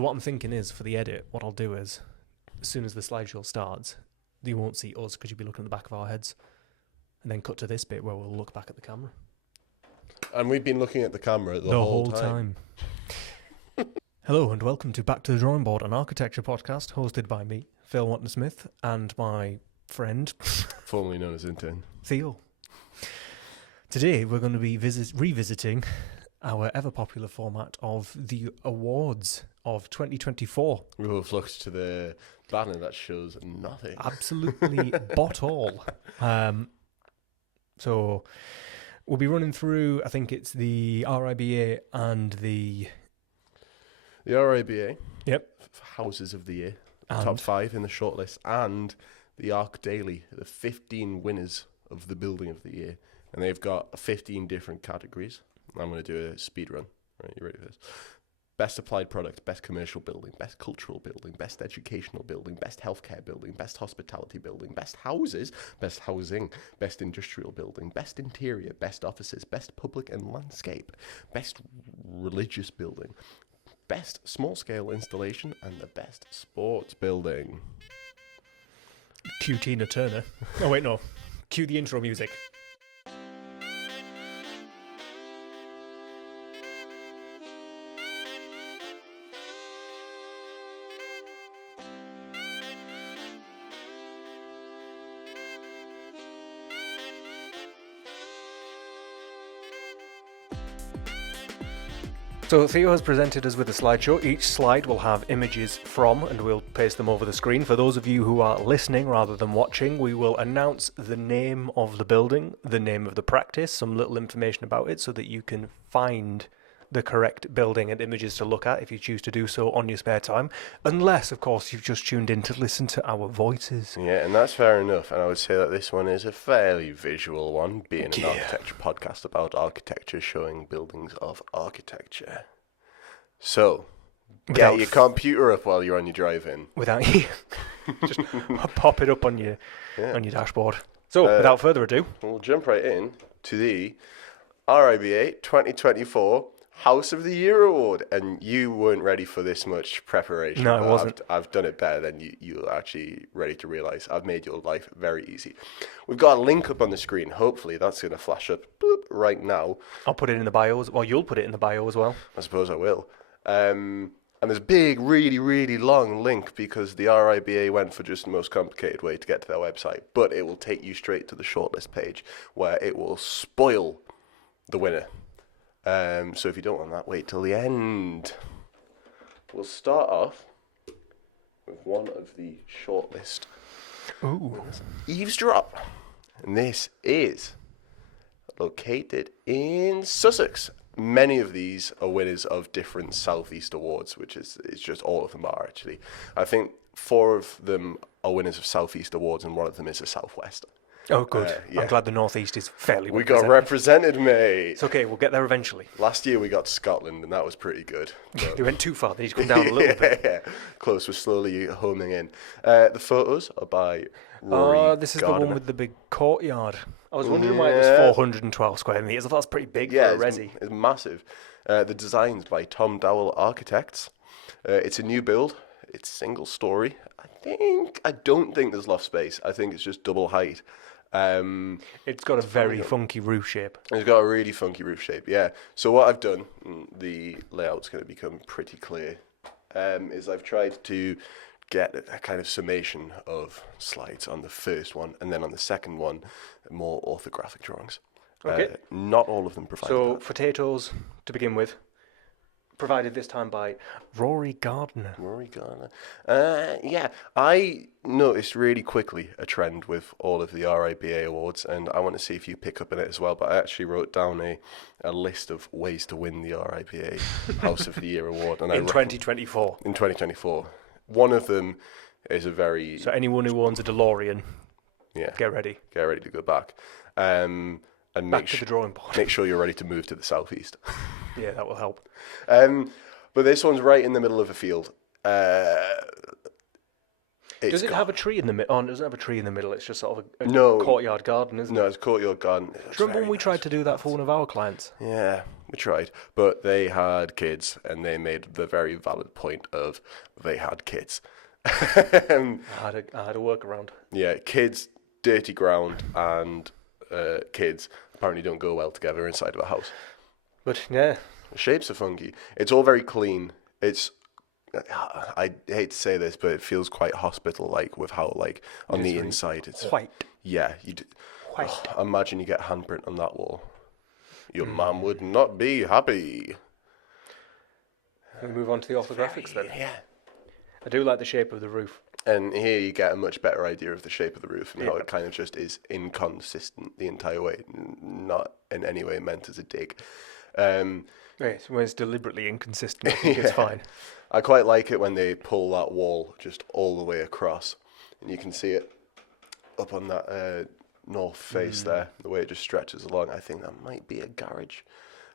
So what I'm thinking is, for the edit, what I'll do is, as soon as the slideshow starts, you won't see us because you'll be looking at the back of our heads, and then cut to this bit where we'll look back at the camera. And we've been looking at the camera the whole time. Hello and welcome to Back to the Drawing Board, an architecture podcast hosted by me, Phil Watton-Smith, and my friend, formerly known as intern, Theo. Today we're going to be revisiting our ever-popular format of the awards of 2024. We will have looked to the banner that shows nothing. Absolutely bot all. So we'll be running through, I think it's the RIBA and the RIBA. Yep. Houses of the Year. Top 5 in the shortlist. And the Arc Daily, the 15 winners of the Building of the Year. And they've got 15 different categories. I'm going to do a speed run. Right, you ready for this? Best applied product, best commercial building, best cultural building, best educational building, best healthcare building, best hospitality building, best houses, best housing, best industrial building, best interior, best offices, best public and landscape, best religious building, best small-scale installation, and the best sports building. Cue Tina Turner. Oh, wait, no. Cue the intro music. So Theo has presented us with a slideshow. Each slide will have images from, and we'll paste them over the screen. For those of you who are listening rather than watching, we will announce the name of the building, the name of the practice, some little information about it so that you can find the correct building and images to look at if you choose to do so on your spare time. Unless, of course, you've just tuned in to listen to our voices. Yeah, and that's fair enough. And I would say that this one is a fairly visual one, being an architecture podcast about architecture showing buildings of architecture. So, get your computer up while you're on your drive-in. Without you, just pop it up on your dashboard. So, without further ado, we'll jump right in to the RIBA 2024 House of the Year Award. And you weren't ready for this much preparation. No, I wasn't. I've done it better than you're actually ready to realise. I've made your life very easy. We've got a link up on the screen. Hopefully that's going to flash up right now. I'll put it in the bio, or you'll put it in the bio as well. I suppose I will. And there's a big, really, really long link because the RIBA went for just the most complicated way to get to their website. But it will take you straight to the shortlist page where it will spoil the winner. So if you don't want that, wait till the end. We'll start off with one of the shortlist. Ooh. Eavesdrop. And this is located in Sussex. Many of these are winners of different Southeast awards, which is just all of them are actually. I think 4 of them are winners of Southeast awards and one of them is a Southwest. Oh, good. I'm glad the Northeast is fairly We got represented, mate. It's okay, we'll get there eventually. Last year we got Scotland, and that was pretty good. We went too far, they need to come down a little bit. Yeah, close, we're slowly homing in. The photos are by Rory this is Gardner. the one with the big courtyard. I was wondering why it was 412 square metres. I thought that's pretty big for a resi. It's massive. The design's by Tom Dowell Architects. It's a new build. It's single story. I don't think there's loft space. I think it's just double height. It's got a very funky roof shape. It's got a really funky roof shape, yeah. So what I've done, the layout's going to become pretty clear, is I've tried to get a kind of summation of slides on the first one, and then on the second one, more orthographic drawings. Okay. Not all of them provide So, that. potatoes, to begin with, provided this time by Rory Gardner. Yeah, I noticed really quickly a trend with all of the RIBA awards, and I want to see if you pick up on it as well, but I actually wrote down a list of ways to win the RIBA House of the Year Award. And in 2024. In 2024. One of them is a very... So anyone who owns a DeLorean, get ready. Get ready to go back. And back to the drawing board. Make sure you're ready to move to the southeast. Yeah, that will help. But this one's right in the middle of a field. Does it have a tree in the middle? Oh, it doesn't have a tree in the middle. It's just sort of a No. courtyard garden, isn't it? No, it's courtyard garden. Do you remember when we tried to do that for one of our clients? Yeah. We tried. But they had kids, and they made the very valid point of they had kids. I had a workaround. Yeah, kids, dirty ground, and kids apparently don't go well together inside of a house. But yeah, The shapes are funky. It's all very clean. I hate to say this, but it feels quite hospital-like with how, like, on the inside it's white. Yeah, White. Imagine you get handprint on that wall. Your mum would not be happy. We move on to the orthographics then. Yeah. I do like the shape of the roof. And here you get a much better idea of the shape of the roof and how it kind of just is inconsistent the entire way, not in any way meant as a dig. Yes, when it's deliberately inconsistent, I think it's fine. I quite like it when they pull that wall just all the way across, and you can see it up on that north face there, the way it just stretches along. I think that might be a garage.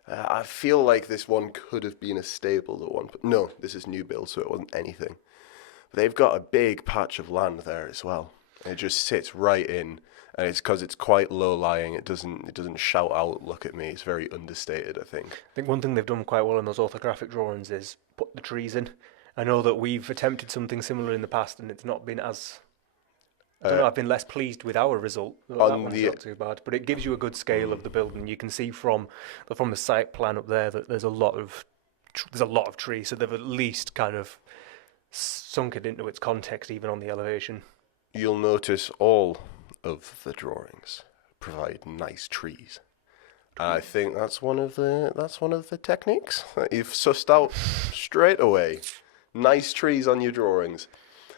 I feel like this one could have been a stable at one point. No, this is new build, so it wasn't anything. They've got a big patch of land there as well. It just sits right in, and it's because it's quite low-lying. It doesn't shout out, look at me. It's very understated, I think. I think one thing they've done quite well in those orthographic drawings is put the trees in. I know that we've attempted something similar in the past, and it's not been as... I don't know, I've been less pleased with our result. That one's not too bad, but it gives you a good scale of the building. You can see from the site plan up there that there's a lot of trees, so they've at least kind of sunk it into its context, even on the elevation. You'll notice all of the drawings provide nice trees. I think that's one of the techniques that you've sussed out straight away. Nice trees on your drawings.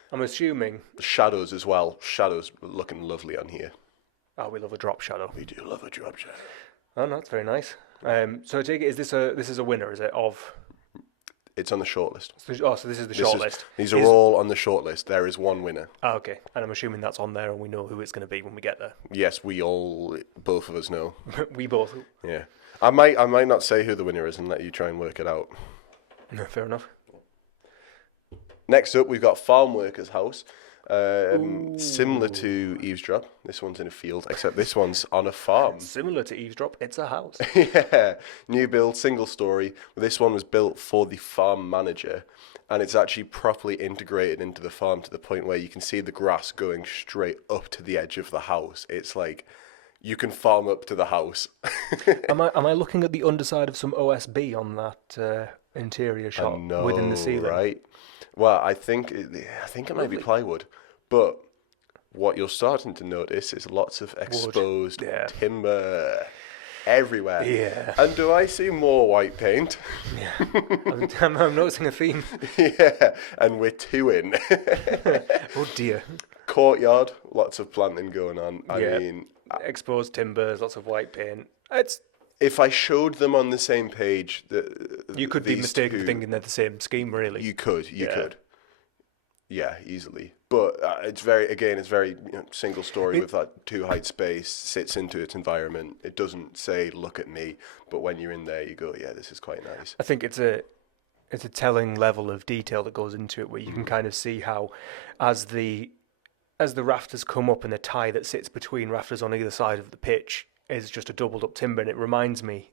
I'm assuming shadows as well. Shadows looking lovely on here. Oh, we love a drop shadow. We do love a drop shadow. Oh, no, that's very nice. So I take it, this is a winner, is it, of... It's on the shortlist. So this is the shortlist. These are all on the shortlist. There is one winner. Oh, okay. And I'm assuming that's on there and we know who it's going to be when we get there. Yes, both of us know. We both. Yeah. I might not say who the winner is and let you try and work it out. No, fair enough. Next up, we've got Farm Workers House. Similar to Eavesdrop. This one's in a field, except this one's on a farm. Similar to Eavesdrop, it's a house. Yeah, new build, single story. This one was built for the farm manager, and it's actually properly integrated into the farm to the point where you can see the grass going straight up to the edge of the house. It's like you can farm up to the house. Am I looking at the underside of some OSB on that interior shot within the ceiling? Right. Well, I think it might be plywood, but what you're starting to notice is lots of exposed timber everywhere. Yeah. And do I see more white paint? Yeah. I'm noticing a theme. Yeah, and we're two in. Oh dear. Courtyard, lots of planting going on. I mean, exposed timbers, lots of white paint. If I showed them on the same page, you could be mistaken for thinking they're the same scheme, really. You could. Yeah, easily. But it's very single story with that 2-height space, sits into its environment. It doesn't say, look at me, but when you're in there, you go, yeah, this is quite nice. I think it's a telling level of detail that goes into it, where you can kind of see how, as the rafters come up and the tie that sits between rafters on either side of the pitch is just a doubled up timber, and it reminds me,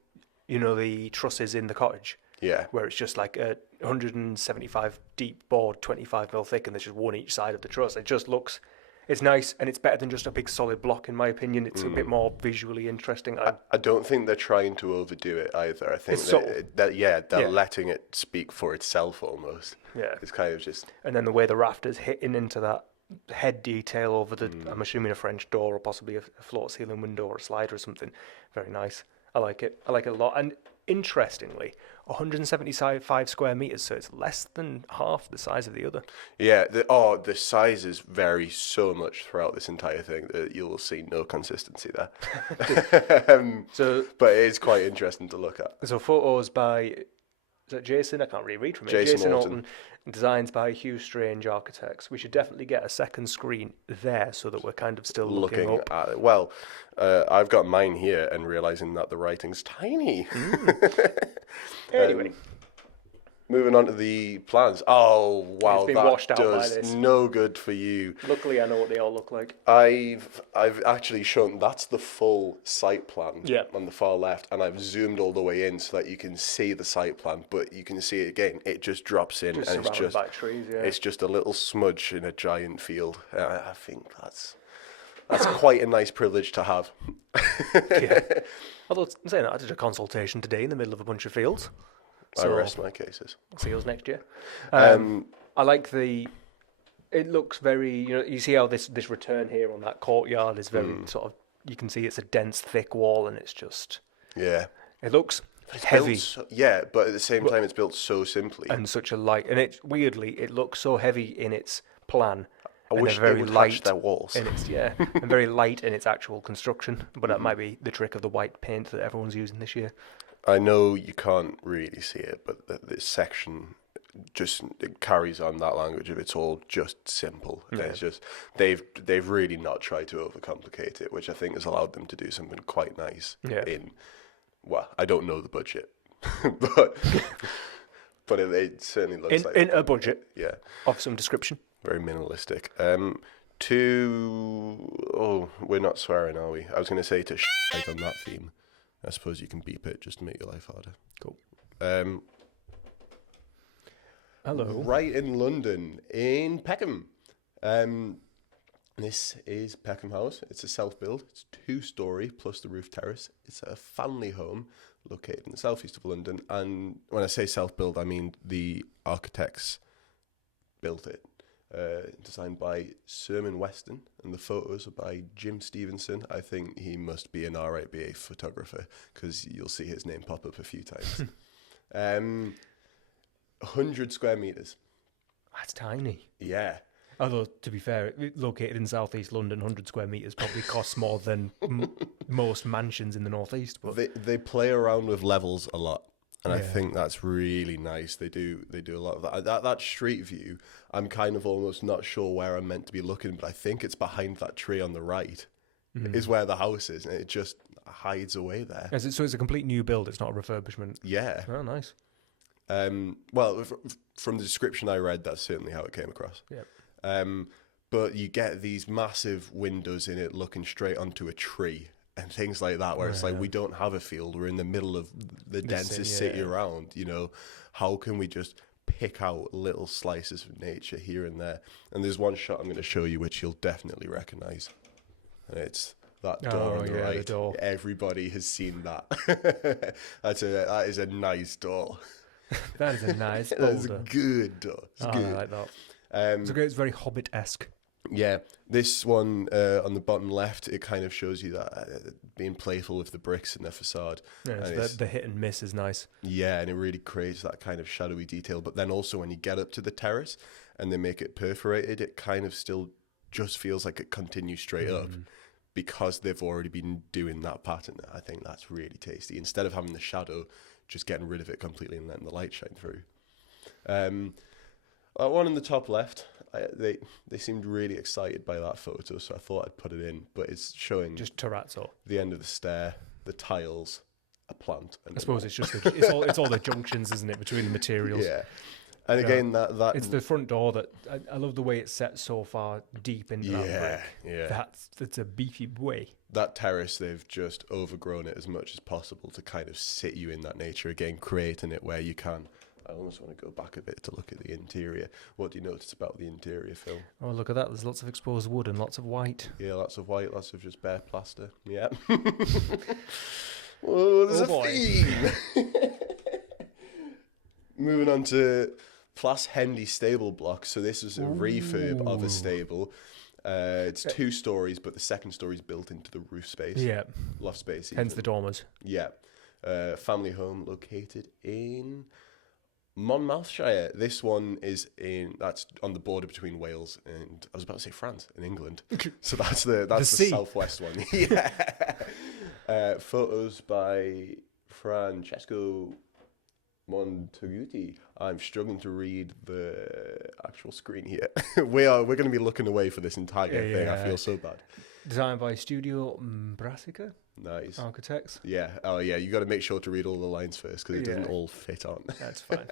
the trusses in the cottage. Yeah. Where it's just like a 175 deep board, 25 mil thick, and there's just one each side of the truss. It just looks, it's nice, and it's better than just a big solid block, in my opinion. It's a bit more visually interesting. I don't think they're trying to overdo it either. I think they're letting it speak for itself almost. Yeah. It's kind of just... And then the way the rafters hitting into that head detail over the, I'm assuming a French door or possibly a floor ceiling window or a slider or something. Very nice. I like it a lot. And interestingly, 175 square meters, so it's less than half the size of the other. Yeah, the sizes vary so much throughout this entire thing that you'll see no consistency there. But it is quite interesting to look at. So photos by... Is that Jason? I can't really read from it. Jason Alton. Designs by Hugh Strange Architects. We should definitely get a second screen there so that we're kind of still looking up. At it. Well, I've got mine here and realising that the writing's tiny. Anyway. Moving on to the plans. Oh, wow, It's been that washed out by does this. no good for you. Luckily, I know what they all look like. I've actually shown that's the full site plan Yeah. on the far left, and I've zoomed all the way in so that you can see the site plan, but you can see it again. It just drops in, Just and it's surrounded just by trees, yeah. it's just a little smudge in a giant field. I think that's quite a nice privilege to have. Yeah. Although, saying that, I did a consultation today in the middle of a bunch of fields. I rest my cases. I'll see yours next year. I like the... It looks very... You see how this return here on that courtyard is very sort of... You can see it's a dense, thick wall, and it's just... Yeah. It looks It's heavy. Yeah, but at the same time, it's built so simply. And such a light... And it weirdly, it looks so heavy in its plan. I wish very they would light touch their walls. in its, and very light in its actual construction. But that might be the trick of the white paint that everyone's using this year. I know you can't really see it, but this section just it carries on that language of it's all just simple. Yeah. It's just they've really not tried to overcomplicate it, which I think has allowed them to do something quite nice. Yeah. Well, I don't know the budget, but it certainly looks like In a budget yeah, of some description. very minimalistic. We're not swearing, are we? I was going to say to on that theme. I suppose you can beep it just to make your life harder. Cool. Hello. Right in London, in Peckham. This is Peckham House. It's a self-build. It's 2-storey plus the roof terrace. It's a family home located in the southeast of London. And when I say self-build, I mean the architects built it. Designed by Sermon Weston, and the photos are by Jim Stevenson. I think he must be an RIBA photographer because you'll see his name pop up a few times. 100 square meters. That's tiny. Yeah. Although, to be fair, located in southeast London, 100 square metres probably costs more than most mansions in the northeast. But They play around with levels a lot. And I Yeah. think that's really nice. They do a lot of that. That street view, I'm kind of almost not sure where I'm meant to be looking, but I think it's behind that tree on the right is where the house is, and it just hides away there. So it's a complete new build. It's not a refurbishment. Yeah. Oh, nice. Well, from the description I read, that's certainly how it came across. Yeah. But you get these massive windows in it looking straight onto a tree and things like that, where it's like, we don't have a field. We're in the middle of the densest city around, How can we just pick out little slices of nature here and there? And there's one shot I'm going to show you, which you'll definitely recognize. And it's that door on the right. The door. Everybody has seen that. That is a nice door. That is a nice That's a boulder. good door. It's good. I like that. It's very Hobbit-esque. Yeah, this one on the bottom left, it kind of shows you that being playful with the bricks in their facade. Yeah, the hit and miss is nice. Yeah, and it really creates that kind of shadowy detail. But then also when you get up to the terrace and they make it perforated, it kind of still just feels like it continues straight up because they've already been doing that pattern. I think that's really tasty. Instead of having the shadow, just getting rid of it completely and letting the light shine through. One in the top left, they seemed really excited by that photo, so I thought I'd put it in. But it's showing Just terrazzo. the end of the stair, the tiles, a plant. And I suppose it's just it's all the junctions, isn't it, between the materials? Yeah. And again, that it's the front door that I love the way it's set so far deep into that brick. Yeah. That's a beefy way. That terrace, they've just overgrown it as much as possible to kind of sit you in that nature again, creating it where you can. I almost want to go back a bit to look at the interior. What do you notice about the interior, Phil? Oh, look at that. There's lots of exposed wood and lots of white. Yeah, lots of white, lots of just bare plaster. Yeah. Whoa, there's a theme. Moving on to plus Henley Stable Block. So this is a refurb of a stable. It's 2 stories, but the second story is built into the roof space. Yeah. Loft space. Hence the dormers. Yeah. Family home located in Monmouthshire. This one is that's on the border between Wales and, I was about to say France, in England. So that's the southwest one. Yeah. Photos by Francesco Montaguti. I'm struggling to read the actual screen here. We're going to be looking away for this entire thing. I feel so bad. Designed by Studio Brassica. Nice. Architects. Yeah. Oh, yeah. You got to make sure to read all the lines first because it doesn't all fit on. That's fine.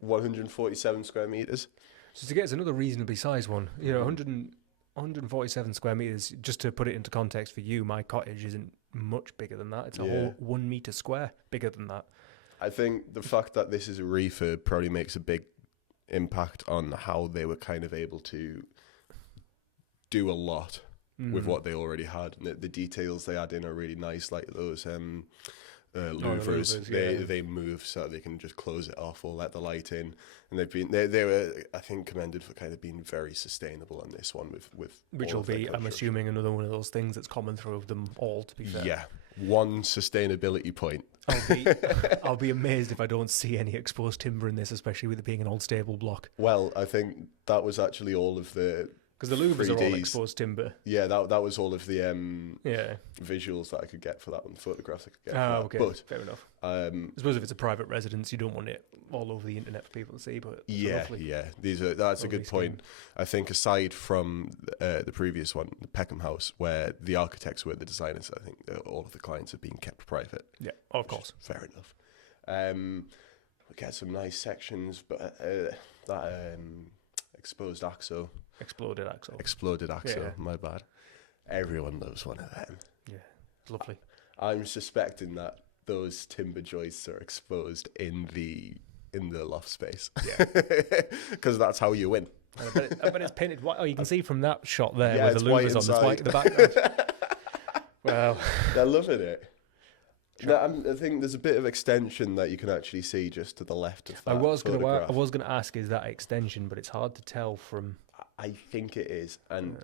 147 square meters. So to get us another reasonably sized one, 147 square meters. Just to put it into context for you, my cottage isn't much bigger than that. It's a whole 1 meter square, bigger than that. I think the fact that this is a refurb probably makes a big impact on how they were kind of able to do a lot with what they already had. And the details they add in are really nice, like those louvers. They move so they can just close it off or let the light in. And they were, I think, commended for kind of being very sustainable on this one with which will be, I'm assuming, another one of those things that's common through them all, to be fair. Yeah, one sustainability point. I'll be amazed if I don't see any exposed timber in this, especially with it being an old stable block. Well, I think that was actually all of the... Because the louvers are all exposed timber. Yeah, that was all of the visuals that I could get for that one, photographs I could get. Okay, but, fair enough. I suppose if it's a private residence, you don't want it all over the internet for people to see. But that's a good point. I think aside from the previous one, the Peckham House, where the architects were the designers, I think all of the clients have been kept private. Yeah, of course. Fair enough. We get some nice sections, but that exposed axle. Exploded axle. Yeah. My bad. Everyone loves one of them. Yeah, it's lovely. I'm suspecting that those timber joists are exposed in the loft space. Yeah, because that's how you win. I bet it's painted white. Oh, you can see from that shot there where the louvers on. It's white in the background. Wow, they're loving it. I think there's a bit of extension that you can actually see just to the left of that. I was going to ask, is that extension? But it's hard to tell from. I think it is, and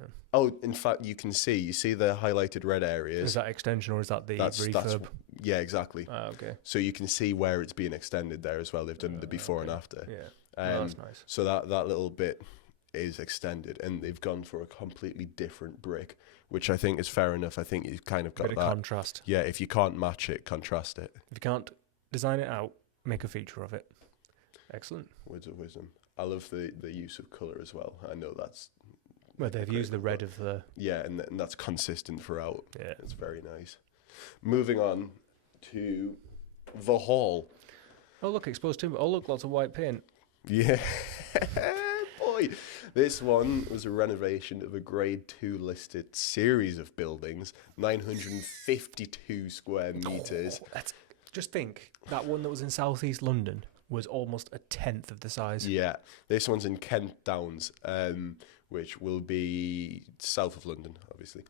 in fact, you see the highlighted red areas. Is that extension or is that the refurb? Yeah, exactly. Okay. So you can see where it's being extended there as well. They've done the before and after. Yeah, that's nice. So that little bit is extended, and they've gone for a completely different brick, which I think is fair enough. I think you've kind of got bit of contrast. Yeah, if you can't match it, contrast it. If you can't design it out, make a feature of it. Excellent. Words of wisdom. I love the use of colour as well. I know that's... Well, they've used the red of the... Yeah, and that's consistent throughout. Yeah. It's very nice. Moving on to the hall. Oh, look, exposed timber. Oh, look, lots of white paint. Yeah. Boy. This one was a renovation of a Grade 2 listed series of buildings, 952 square metres. Just think, that one that was in southeast London was almost a tenth of the size. Yeah, this one's in Kent Downs, which will be south of London, obviously.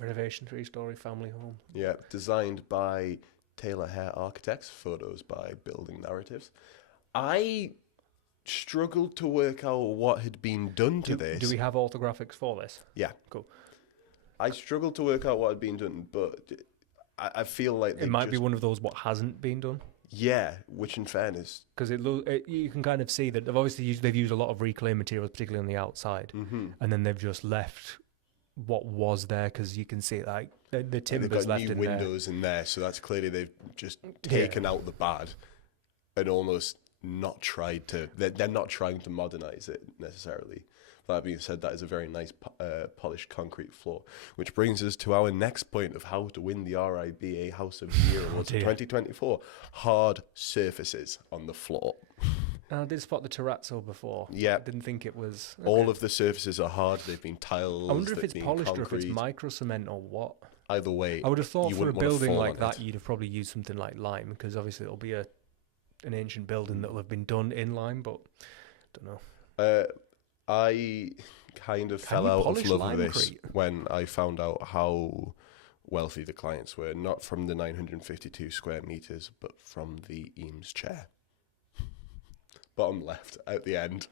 Renovation, 3-storey family home. Yeah, designed by Taylor Hare Architects, photos by Building Narratives. I struggled to work out what had been done to this. Do we have orthographics for this? Yeah. Cool. I struggled to work out what had been done, but... I feel like it might be one of those what hasn't been done. Yeah, which in fairness, because you can kind of see that they've used a lot of reclaimed materials, particularly on the outside, and then they've just left what was there because you can see like the timbers left in there. They've got new windows in there, so that's clearly they've just taken out the bad and almost not tried to. They're not trying to modernise it necessarily. That being said, that is a very nice polished concrete floor, which brings us to our next point of how to win the RIBA House of the Year Awards in 2024. Hard surfaces on the floor. I did spot the terrazzo before. Yeah. I didn't think it was... Okay. All of the surfaces are hard. They've been tiles. I wonder if it's polished concrete. or if it's micro cement or what. Either way, I would have thought for a building like that, you'd have probably used something like lime, because obviously it'll be an ancient building that will have been done in lime, but I don't know. I kind of fell out of love with this when I found out how wealthy the clients were, not from the 952 square meters, but from the Eames chair. Bottom left at the end.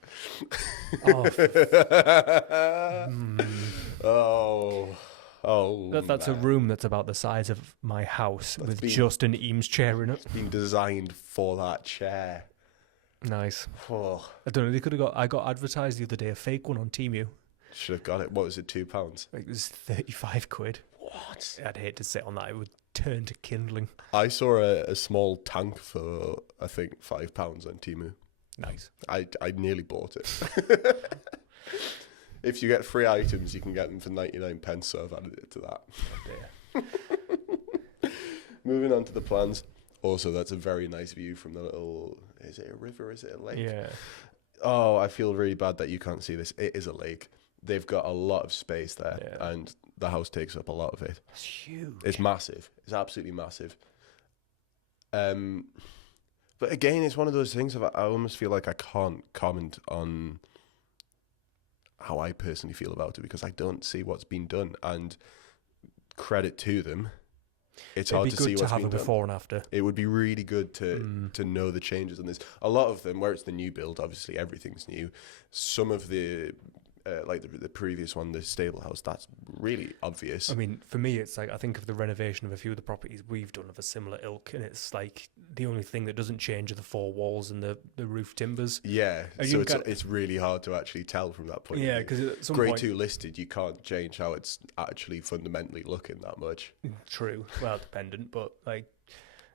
That's a room that's about the size of my house with just an Eames chair in it. It's been designed for that chair. Nice. Oh. I don't know. They could have got. I got advertised the other day a fake one on Temu. Should have got it. What was it? £2? It was 35 quid. What? I'd hate to sit on that. It would turn to kindling. I saw a small tank for I think £5 on Temu. Nice. I nearly bought it. If you get 3 items, you can get them for 99 pence, so I've added it to that. Oh dear. Moving on to the plans. Also, that's a very nice view from the little... Is it a river? Is it a lake? Yeah. Oh, I feel really bad that you can't see this. It is a lake. They've got a lot of space there, and the house takes up a lot of it. It's huge. It's massive. It's absolutely massive. But again, it's one of those things of I almost feel like I can't comment on how I personally feel about it because I don't see what's been done. And credit to them, it's hard to see what's been done. It'd be good to have a before and after. It would be really good to know the changes in this. A lot of them, where it's the new build, obviously everything's new. Some of the like the previous one, the stable house, that's really obvious. I mean, for me, it's like I think of the renovation of a few of the properties we've done of a similar ilk, and it's like the only thing that doesn't change are the 4 walls and the roof timbers. Yeah, so it's really hard to actually tell from that point. Yeah, because at some Grade point, 2 listed, you can't change how it's actually fundamentally looking that much. True, well, dependent, but like,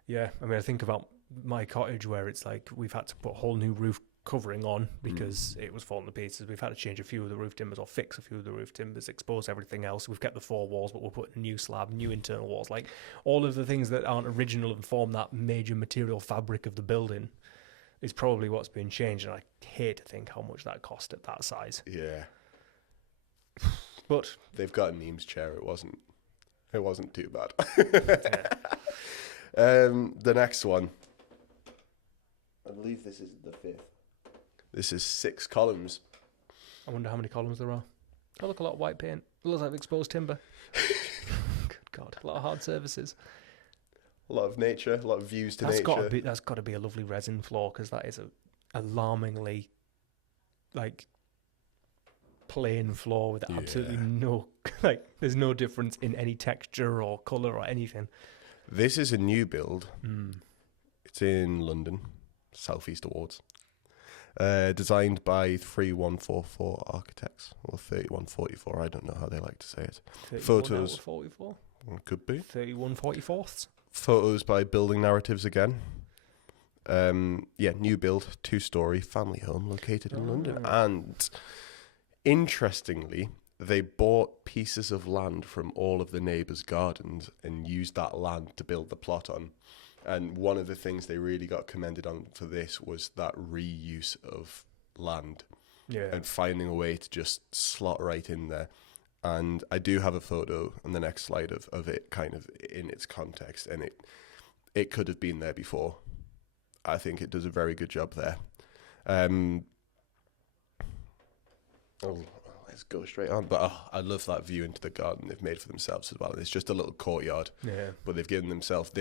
yeah, I mean, I think about my cottage where it's like we've had to put a whole new roof covering on because it was falling to pieces. We've had to change a few of the roof timbers or fix a few of the roof timbers, expose everything else. We've kept the 4 walls, but we're putting a new slab, new internal walls, like all of the things that aren't original and form that major material fabric of the building is probably what's been changed. And I hate to think how much that cost at that size. Yeah, but they've got a Neems chair. It wasn't too bad. The next one, I believe this is the 5th. This is 6 columns. I wonder how many columns there are. Oh, look, a lot of white paint. It looks like exposed timber. Good God, a lot of hard surfaces. A lot of nature, a lot of views to nature. That's got to be a lovely resin floor because that is a alarmingly like plain floor with absolutely no there's no difference in any texture or colour or anything. This is a new build. It's in London, Southeast Awards. Designed by 3144 architects, or 3144, I don't know how they like to say it. Photos. 44? Could be. 3144ths? Photos by Building Narratives again. New build, 2-story family home located in London. And interestingly, they bought pieces of land from all of the neighbours' gardens and used that land to build the plot on. And one of the things they really got commended on for this was that reuse of land and finding a way to just slot right in there. And I do have a photo on the next slide of it kind of in its context, and it could have been there before. I think it does a very good job there. Let's go straight on. But I love that view into the garden they've made for themselves as well. It's just a little courtyard. Yeah. But they've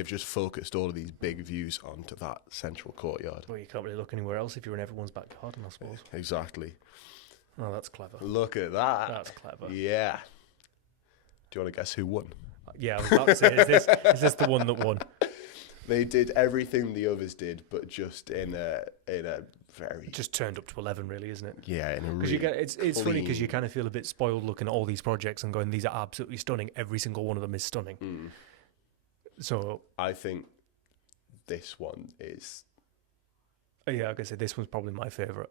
just focused all of these big views onto that central courtyard. Well, you can't really look anywhere else if you're in everyone's back garden, I suppose. Exactly. Oh, that's clever. Look at that. That's clever. Yeah. Do you want to guess who won? Yeah, I was about to say, is this the one that won? They did everything the others did, but just in a very... Just turned up to 11, really, isn't it? Yeah, in a really it's funny because you kind of feel a bit spoiled looking at all these projects and going, these are absolutely stunning. Every single one of them is stunning. So... I think this one is... Yeah, like I said, this one's probably my favourite.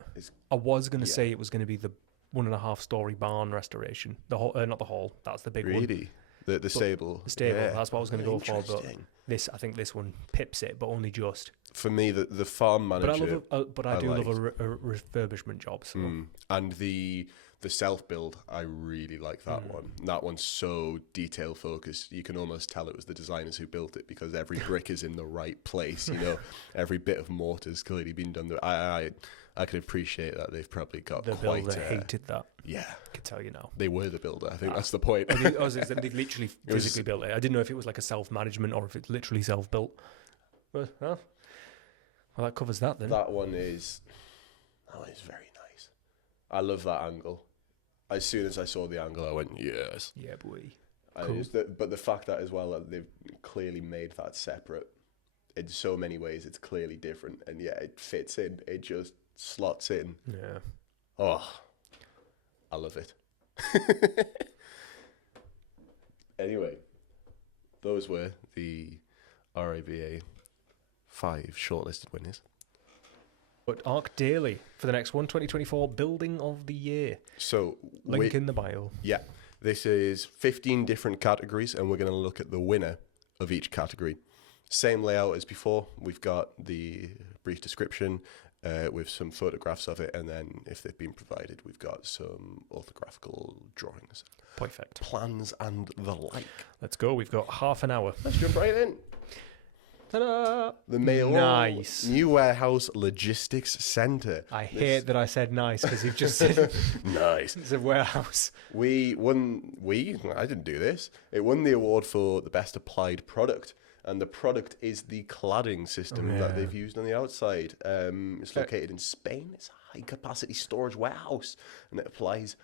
I was going to say it was going to be the 1.5-story barn restoration. The hall, not the hall. That's the big one. Really? The stable. The stable. Yeah. That's what I was going to go for. But I think this one pips it, but only just. For me, the farm manager. But I do love a refurbishment job. So. And the self-build, I really like that one. That one's so detail-focused. You can almost tell it was the designers who built it because every brick is in the right place. You know, every bit of mortar's clearly been done. I can appreciate that they've probably got the quite... builder hated that. Yeah. I can tell you now. They were the builder. I think that's the point. They've literally physically built it. I didn't know if it was like a self-management or if it's literally self-built. Well, that covers that then. That one is very nice. I love that angle. As soon as I saw the angle, I went, yes. Yeah, boy. Cool. But the fact that as well that they've clearly made that separate in so many ways, it's clearly different. And yeah, it fits in. It just slots in. Yeah. Oh, I love it. Anyway, those were the RIBA 5 shortlisted winners. But Arc Daily for the next one, 2024 Building of the Year. So Link in the bio. Yeah, this is 15 different categories, and we're going to look at the winner of each category. Same layout as before. We've got the brief description with some photographs of it, and then if they've been provided, we've got some orthographical drawings, Perfect. plans, and the like. Let's go. We've got half an hour. Let's jump right in. Ta-da! The Mail Nice. New Warehouse Logistics Centre. I hate that I said nice because you've just said Nice. it's a warehouse. I didn't do this. It won the award for the best applied product. And the product is the cladding system that they've used on the outside. It's located in Spain. It's a high-capacity storage warehouse. And it applies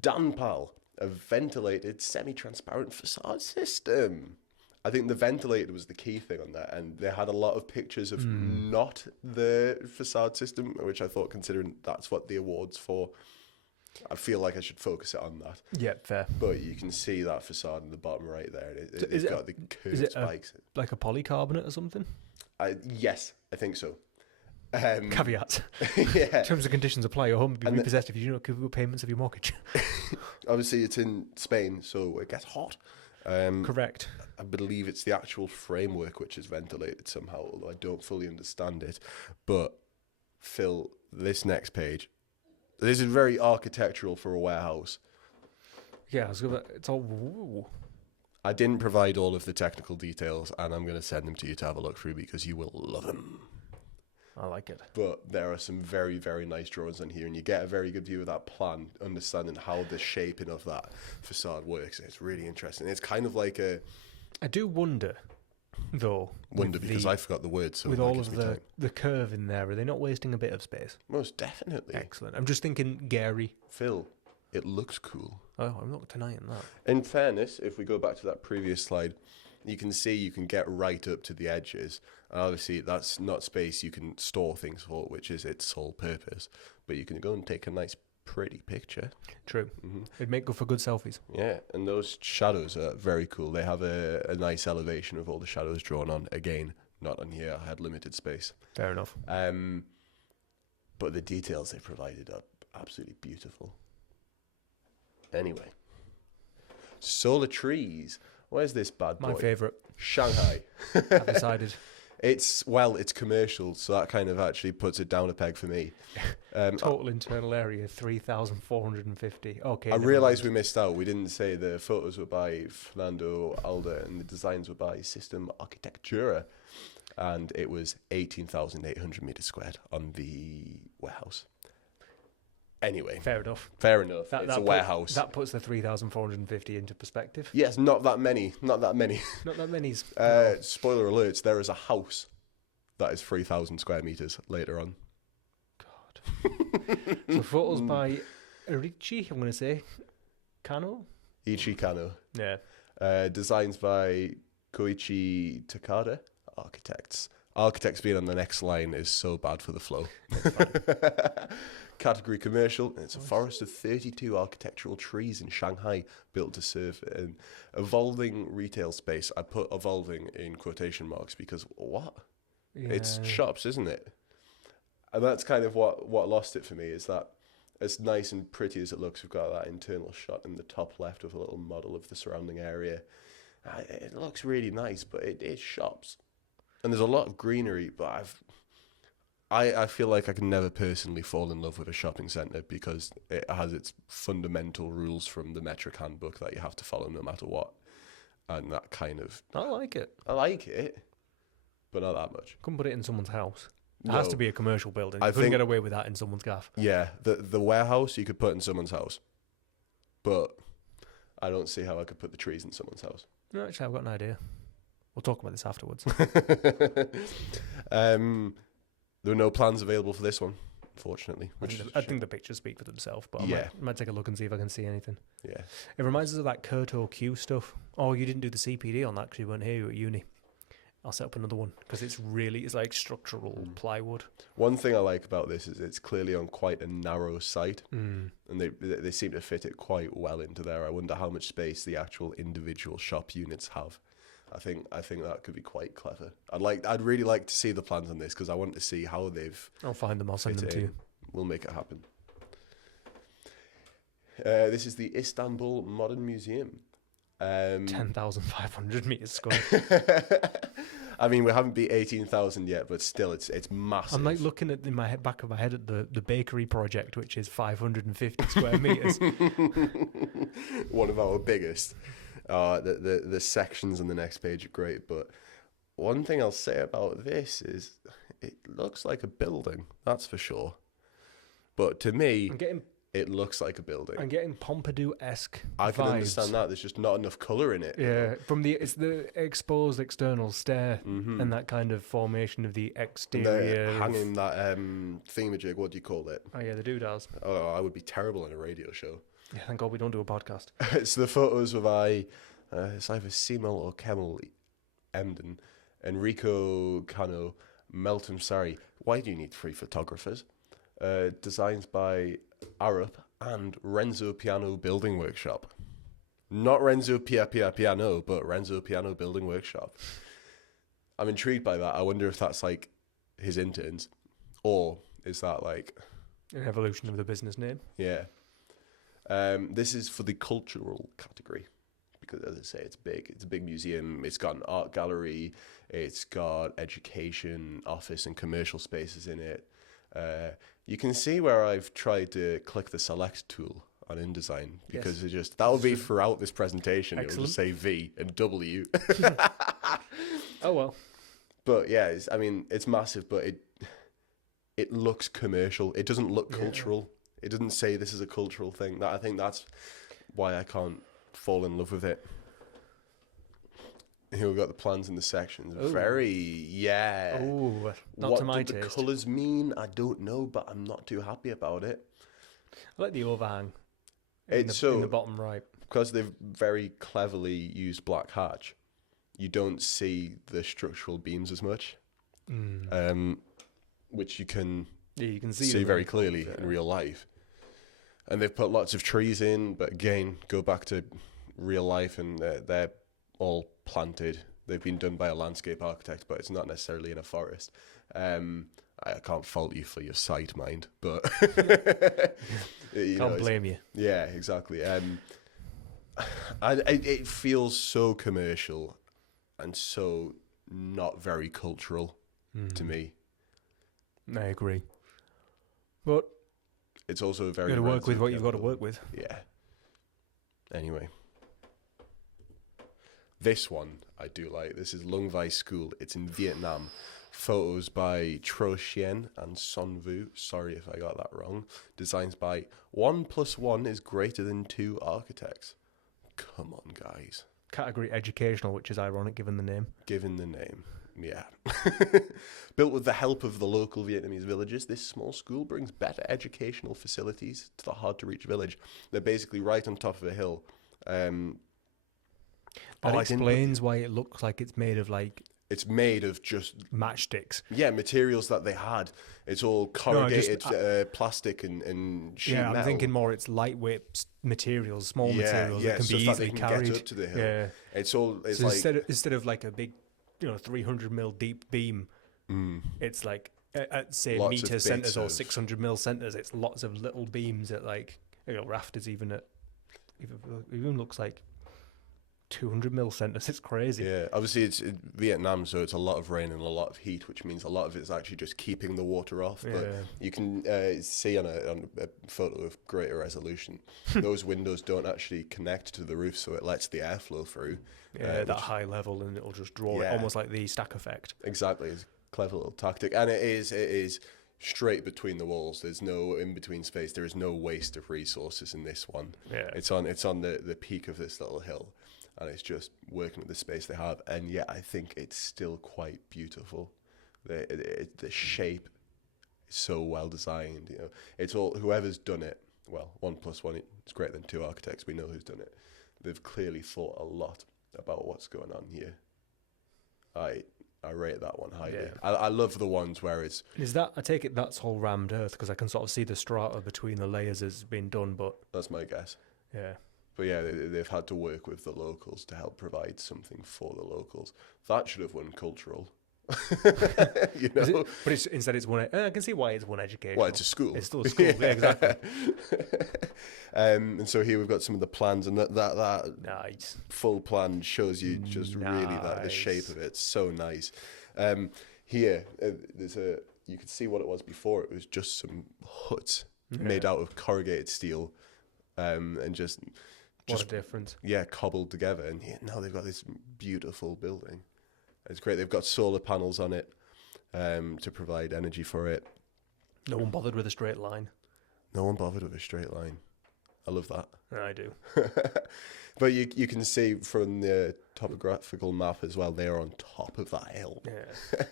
Danpal, a ventilated, semi-transparent facade system. I think the ventilated was the key thing on that. And they had a lot of pictures of not the facade system, which I thought, considering that's what the award's for, I feel like I should focus it on that. Yeah, fair. But you can see that facade in the bottom right there. Is it's got the curved is it spikes. like a polycarbonate or something? Yes, I think so. Caveat. Yeah. Terms and conditions apply. Your home will be repossessed if you do not give payments of your mortgage. Obviously, it's in Spain, so it gets hot. Correct. I believe it's the actual framework which is ventilated somehow, although I don't fully understand it. But, Phil, this next page... This is very architectural for a warehouse. Yeah, it's all... Ooh. I didn't provide all of the technical details, and I'm going to send them to you to have a look through because you will love them. I like it. But there are some very, very nice drawings on here, and you get a very good view of that plan, understanding how the shaping of that facade works. It's really interesting. It's kind of like a... I do wonder, though... because I forgot the word. So with all of the curve in there, are they not wasting a bit of space? Most definitely. Excellent. I'm just thinking Gary. Phil, it looks cool. Oh, I'm not denying that. In fairness, if we go back to that previous slide, you can see you can get right up to the edges. And obviously, that's not space you can store things for, which is its sole purpose. But you can go and take a nice, pretty picture. True. It'd make good for good selfies. Yeah, and those shadows are very cool. They have a nice elevation of all the shadows drawn on. Again, not on here. I had limited space. Fair enough. But the details they provided are absolutely beautiful. Anyway. Solar trees. Where's this bad boy? My favourite. Shanghai. I've decided. It's commercial, so that kind of actually puts it down a peg for me. Total internal area, 3,450. Okay. I realised we missed out. We didn't say the photos were by Fernando Alda and the designs were by System Architectura. And it was 18,800 metres squared on the warehouse. Anyway. Fair enough. It's a warehouse. That puts the 3,450 into perspective. Yes, not that many. Not that many's. Spoiler alerts, there is a house that is 3,000 square metres later on. God. So photos by Erichi, I'm going to say. Kano? Ichi Kano. Yeah. Designs by Koichi Takada. Architects being on the next line is so bad for the flow. Category commercial. It's a forest of 32 architectural trees in Shanghai built to serve an evolving retail space. I put evolving in quotation marks because what? Yeah. It's shops, isn't it? And that's kind of what lost it for me, is that as nice and pretty as it looks, we've got that internal shot in the top left with a little model of the surrounding area. It looks really nice, but it is shops. And there's a lot of greenery, but I feel like I can never personally fall in love with a shopping centre because it has its fundamental rules from the metric handbook that you have to follow no matter what. And that kind of... I like it. I like it, but not that much. Couldn't put it in someone's house. It has to be a commercial building. You I couldn't get away with that in someone's gaff. Yeah, the warehouse you could put in someone's house. But I don't see how I could put the trees in someone's house. No, actually, I've got an idea. We'll talk about this afterwards. There were no plans available for this one, unfortunately. I think the pictures speak for themselves, but I might take a look and see if I can see anything. Yeah. It reminds us of that Kurto Q stuff. Oh, you didn't do the CPD on that because you weren't here, you were at uni. I'll set up another one because it's like structural plywood. One thing I like about this is it's clearly on quite a narrow site, and they seem to fit it quite well into there. I wonder how much space the actual individual shop units have. I think that could be quite clever. I'd really like to see the plans on this because I want to see how they've. I'll find them. I'll send them to you. We'll make it happen. This is the Istanbul Modern Museum. 10,500 meters square. I mean, we haven't beat 18,000 yet, but still, it's massive. I'm like looking at in my back of my head at the bakery project, which is 550 square meters. One of our biggest. The sections on the next page are great, but one thing I'll say about this is it looks like a building, that's for sure. But to me, it looks like a building. I'm getting Pompidou-esque I can vibes. understand that. There's just not enough colour in it. Yeah, it's the exposed external stair and that kind of formation of the exterior. They're hanging that thingamajig, what do you call it? Oh yeah, the doodads. Oh, I would be terrible in a radio show. Yeah, thank God we don't do a podcast. It's the photos of it's either Simel or Kemal Emden, Enrico Cano, Melton Sari. Why do you need 3 photographers? Designs by Arup and Renzo Piano Building Workshop. Not Renzo Piano, but Renzo Piano Building Workshop. I'm intrigued by that. I wonder if that's like his interns, or is that like an evolution of the business name? Yeah. This is for the cultural category because, as I say, it's big. It's a big museum. It's got an art gallery. It's got education, office, and commercial spaces in it. You can see where I've tried to click the select tool on InDesign because that will be throughout this presentation. It will just say V and W. Oh well. But yeah, it's massive, but it looks commercial. It doesn't look cultural. It doesn't say this is a cultural thing. I think that's why I can't fall in love with it. Here we've got the plans in the sections. Ooh. Ooh, not what to my do the taste. colours mean? I don't know, but I'm not too happy about it. I like the overhang in the bottom right. Because they've very cleverly used black hatch, you don't see the structural beams as much, which you can see very clearly in real life. And they've put lots of trees in, but again, go back to real life and they're all planted. They've been done by a landscape architect, but it's not necessarily in a forest. I can't fault you for your sight, mind, but can't blame you. Yeah, exactly. It feels so commercial and so not very cultural to me. I agree, but it's also very. You got to work with what you've got to work with. Yeah. Anyway. This one I do like. This is Vai School. It's in Vietnam. Photos by Tro Chien and Son Vu. Sorry if I got that wrong. Designs by 1 + 1 is greater than 2 architects. Come on, guys. Category educational, which is ironic given the name. Given the name, yeah. Built with the help of the local Vietnamese villagers, this small school brings better educational facilities to the hard-to-reach village. They're basically right on top of a hill. That explains why it looks like it's made of like... It's made of just... matchsticks. Yeah, materials that they had. It's all corrugated plastic and sheet metal. Yeah, I'm thinking more it's lightweight materials, small materials that can be easily carried. Get up to the hill. Yeah. It's all... It's so like... Instead of like a big 300mm deep beam, it's like at say lots meter centers or 600mm centers, it's lots of little beams at like rafters even looks like 200mm centers. It's crazy. Yeah, obviously it's in Vietnam, so it's a lot of rain and a lot of heat, which means a lot of it's actually just keeping the water off. But you can see on a photo of greater resolution, those windows don't actually connect to the roof, so it lets the airflow through. That high level, and it'll just draw it almost like the stack effect. Exactly, it's a clever little tactic, and it is straight between the walls. There's no in between space. There is no waste of resources in this one. Yeah, it's on the peak of this little hill. And it's just working with the space they have, and yet I think it's still quite beautiful. The shape is so well designed. It's all whoever's done it. Well, 1 + 1 is greater than 2 architects. We know who's done it. They've clearly thought a lot about what's going on here. I rate that one highly. Yeah. I love the ones where it's... Is that, I take it that's whole rammed earth, because I can sort of see the strata between the layers as being done, but... That's my guess. Yeah. But yeah, they've had to work with the locals to help provide something for the locals. That should have won cultural. You know? Instead it's one. I can see why it's one educational. Well, it's a school. It's still a school. Yeah, exactly. And so here we've got some of the plans, and that Nice. full plan shows you just really the shape of it. It's so nice. Here, you could see what it was before. It was just some huts made out of corrugated steel, and just what a difference. Yeah, cobbled together. And now they've got this beautiful building. It's great. They've got solar panels on it to provide energy for it. No one bothered with a straight line. No one bothered with a straight line. I love that. I do. But you can see from the topographical map as well, they're on top of that hill. Yeah.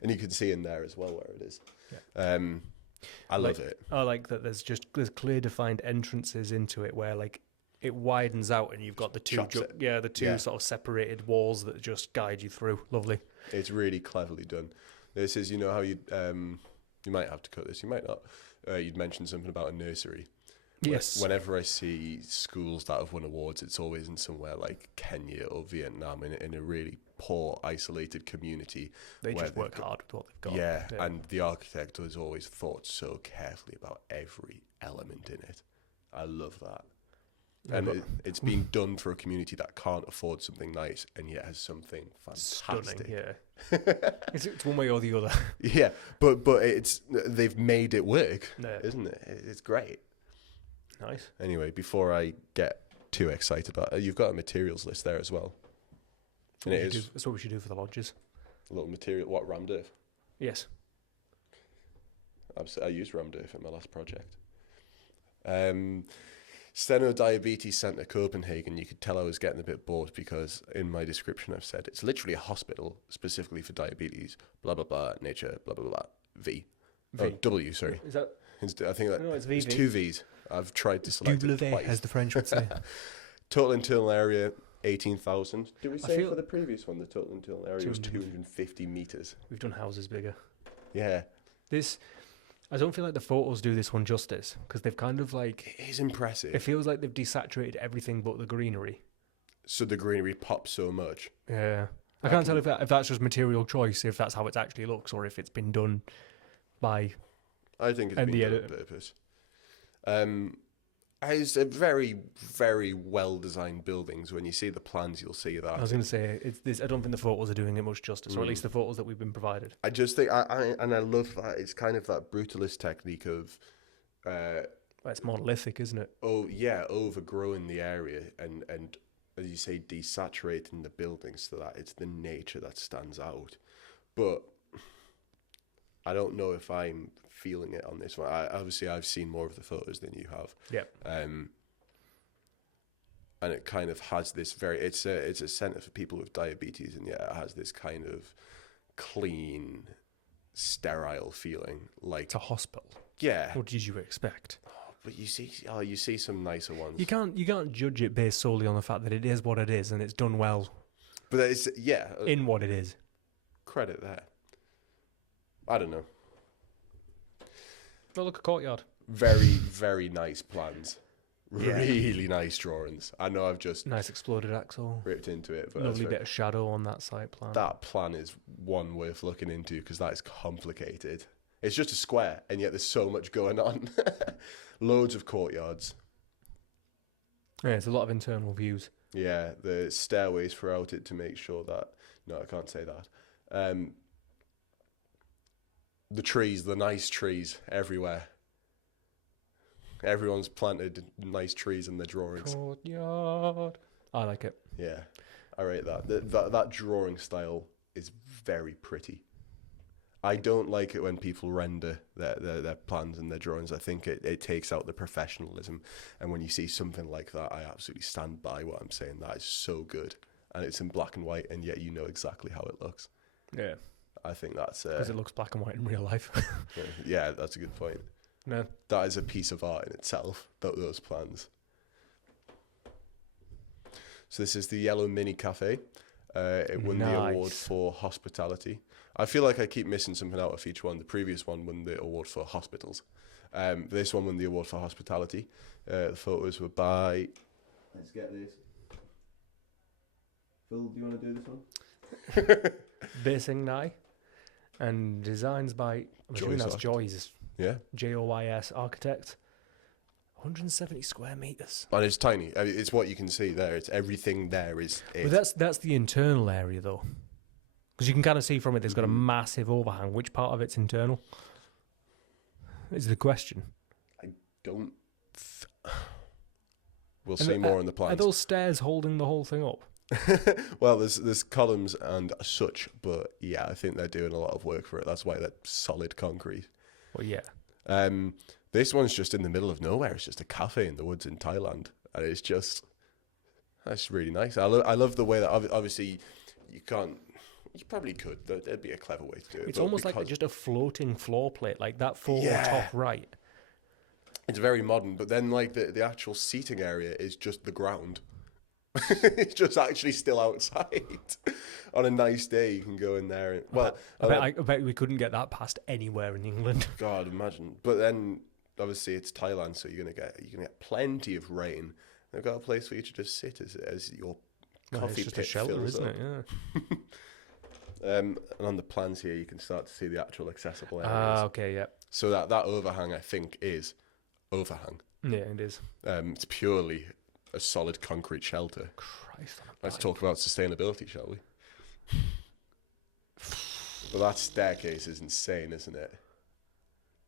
And you can see in there as well where it is. Yeah. I love it. I like that there's clear defined entrances into it where like it widens out and you've got the two sort of separated walls that just guide you through. Lovely. It's really cleverly done. This is, you know how you might have to cut this, you might not. You'd mentioned something about a nursery. Yes. Whenever I see schools that have won awards, it's always in somewhere like Kenya or Vietnam in a really poor, isolated community. They just work hard with what they've got. Yeah, and the architect has always thought so carefully about every element in it. I love that. And it's been done for a community that can't afford something nice and yet has something fantastic. Stunning, yeah. It's one way or the other. Yeah, but they've made it work, isn't it? It's great. Nice. Anyway, before I get too excited about it, you've got a materials list there as well. And that's what we should do for the lodges. A little material, what, rammed earth? Yes. I used rammed earth in my last project. Steno Diabetes Centre Copenhagen, you could tell I was getting a bit bored because in my description I've said it's literally a hospital specifically for diabetes, blah, blah, blah, nature, blah, blah, blah, V. Oh, W, sorry. Is that? I think that it's it's two V's. I've tried to select it twice. As the French would say. Total internal area, 18,000. Did we say for the previous one the total internal area was 250 metres? We've done houses bigger. Yeah. I don't feel like the photos do this one justice because they've kind of like... It is impressive. It feels like they've desaturated everything but the greenery. So the greenery pops so much. Yeah. I can't tell if that's just material choice, if that's how it actually looks, or if it's been done by... I think it's been done on purpose. It's a very, very well-designed buildings. When you see the plans, you'll see that. I was going to say, I don't think the photos are doing it much justice, or at least the photos that we've been provided. I just think, I love that. It's kind of that brutalist technique of... it's monolithic, isn't it? Oh, yeah, overgrowing the area and as you say, desaturating the buildings so that it's the nature that stands out. But I don't know if I'm feeling it on this one. Obviously, I've seen more of the photos than you have. Yeah. And it kind of has this it's a centre for people with diabetes, and yet it has this kind of clean, sterile feeling. Like it's a hospital. Yeah. What did you expect? But you see some nicer ones. You can't judge it based solely on the fact that it is what it is and it's done well. But it's in what it is. Credit there. I don't know. Well, look at courtyard. Very, very nice plans. Really nice drawings. I know I've just nice exploded axle. Ripped into it. But lovely bit of shadow on that site plan. That plan is one worth looking into because that is complicated. It's just a square, and yet there's so much going on. Loads of courtyards. Yeah, it's a lot of internal views. Yeah, the stairways throughout it to make sure that... No, I can't say that. The trees, the nice trees everywhere. Everyone's planted nice trees in their drawings. Courtyard. I like it. Yeah, I rate that. That drawing style is very pretty. I don't like it when people render their plans and their drawings. I think it takes out the professionalism. And when you see something like that, I absolutely stand by what I'm saying. That is so good. And it's in black and white, and yet you know exactly how it looks. Yeah. I think that's... Because it looks black and white in real life. Yeah, that's a good point. No. That is a piece of art in itself, those plans. So this is the Yellow Mini Café. It won the award for hospitality. I feel like I keep missing something out of each one. The previous one won the award for hospitals. This one won the award for hospitality. The photos were by Let's get this. Phil, do you want to do this one? Basing Nye. And designs by, I'm assuming that's Joyce. Yeah. Joys architect. 170 square meters. And it's tiny. I mean, it's what you can see there. It's everything there is it. But that's the internal area, though. Because you can kind of see from it, there's got a massive overhang. Which part of it's internal? Is the question. I don't... We'll see more on the plans. Are those stairs holding the whole thing up? Well, there's columns and such, but yeah, I think they're doing a lot of work for it. That's why they're solid concrete. Well, yeah. This one's just in the middle of nowhere. It's just a cafe in the woods in Thailand, and it's just that's really nice. I love the way that obviously you can't. You probably could. There'd be a clever way to do it. It's almost like just a floating floor plate, like that photo top right. It's very modern, but then like the actual seating area is just the ground. It's just actually still outside. On a nice day, you can go in there. And, well, I bet we couldn't get that past anywhere in England. God, imagine. But then, obviously, it's Thailand, so you're gonna get plenty of rain. They've got a place for you to just sit as your coffee it's just pit a shelter, fills isn't up. it? Yeah. And on the plans here, you can start to see the actual accessible areas. Okay, yeah. So that overhang, I think, is overhang. Yeah, it is. It's purely a solid concrete shelter. Christ. Let's talk about sustainability, shall we? But that staircase is insane, isn't it?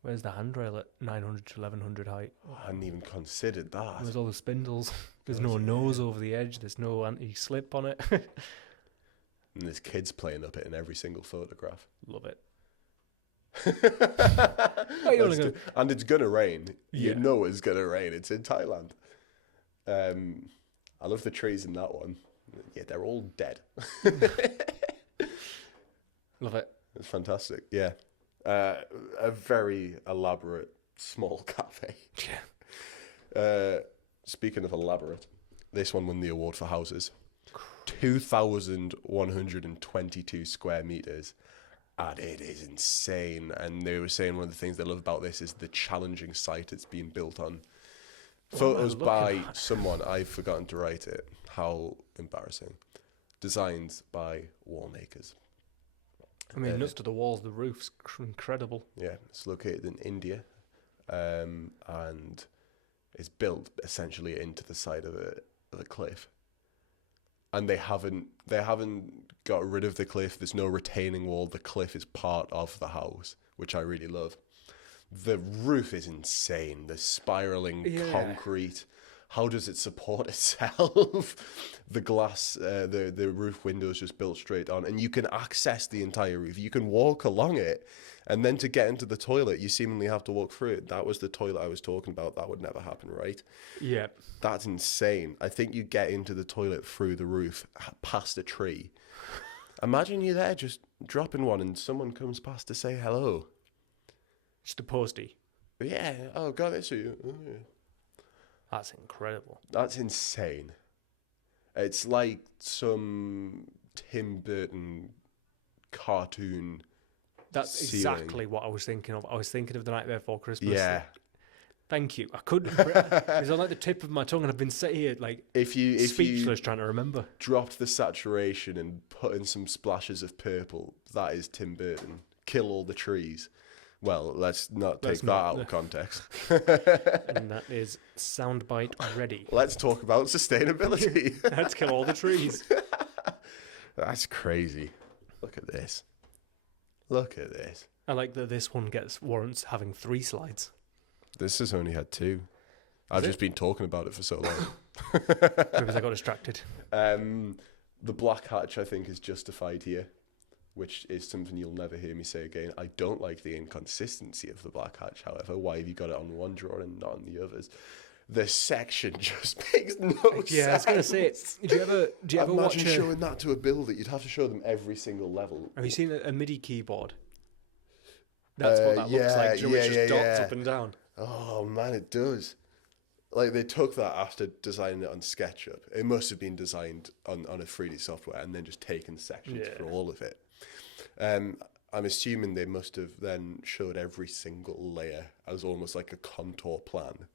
Where's the handrail at 900 to 1100 height? Oh, I hadn't even considered that. There's all the spindles. There's no nose over the edge. There's no anti-slip on it. And there's kids playing up it in every single photograph. Love it. And it's gonna rain. Yeah. You know it's gonna rain. It's in Thailand. I love the trees in that one. Yeah, they're all dead. Love it. It's fantastic. Yeah. A very elaborate small cafe. Yeah. Speaking of elaborate, this one won the award for houses. 2,122 square meters. And it is insane. And they were saying one of the things they love about this is the challenging site it's being built on. Photos by someone, I've forgotten to write it. How embarrassing. Designed by wall makers. I mean, nuts to the walls, the roof's incredible. Yeah, it's located in India, and it's built essentially into the side of a cliff. And they haven't got rid of the cliff. There's no retaining wall. The cliff is part of the house, which I really love. The roof is insane. The spiraling concrete. How does it support itself? The glass, the roof windows just built straight on, and you can access the entire roof. You can walk along it, and then to get into the toilet, you seemingly have to walk through it. That was the toilet I was talking about. That would never happen, right? Yeah. That's insane. I think you get into the toilet through the roof, past a tree. Imagine you're there just dropping one, and someone comes past to say hello. Just a postie. Yeah. Oh, God, that's you. Oh, yeah. That's incredible. That's insane. It's like some Tim Burton cartoon. That's ceiling. exactly what I was thinking of. I was thinking of The Night Before Christmas. Yeah. Thank you. I couldn't. It was on like the tip of my tongue, and I've been sitting here like speechless trying to remember. Dropped the saturation and put in some splashes of purple. That is Tim Burton. Kill all the trees. Well, let's not take that out of context. And that is soundbite ready. Let's talk about sustainability. Let's kill all the trees. That's crazy. Look at this. Look at this. I like that this one warrants having 3 slides. This has only had 2. I've just been talking about it for so long. Because I got distracted. The black hatch, I think, is justified here, which is something you'll never hear me say again. I don't like the inconsistency of the black hatch, however. Why have you got it on one drawing and not on the others? The section just makes no sense. Yeah, I was going to say, do you ever watch Imagine showing that to a builder. You'd have to show them every single level. Have you seen a MIDI keyboard? That's what that looks like. Do you know, it's just dots up and down. Oh, man, it does. Like, they took that after designing it on SketchUp. It must have been designed on a 3D software and then just taken sections for all of it. I'm assuming they must have then showed every single layer as almost like a contour plan.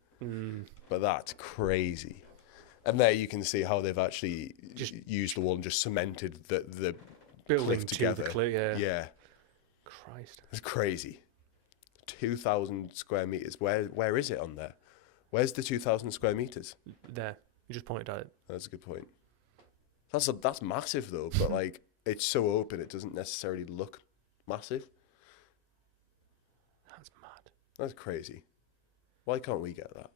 But that's crazy. And there you can see how they've actually just used the wall and just cemented the building cliff together. To the cliff, Yeah. Christ. It's crazy. 2,000 square meters. Where is it on there? Where's the 2,000 square meters? There. You just pointed at it. That's a good point. That's massive though, but like it's so open it doesn't necessarily look massive. That's mad. That's crazy. Why can't we get that?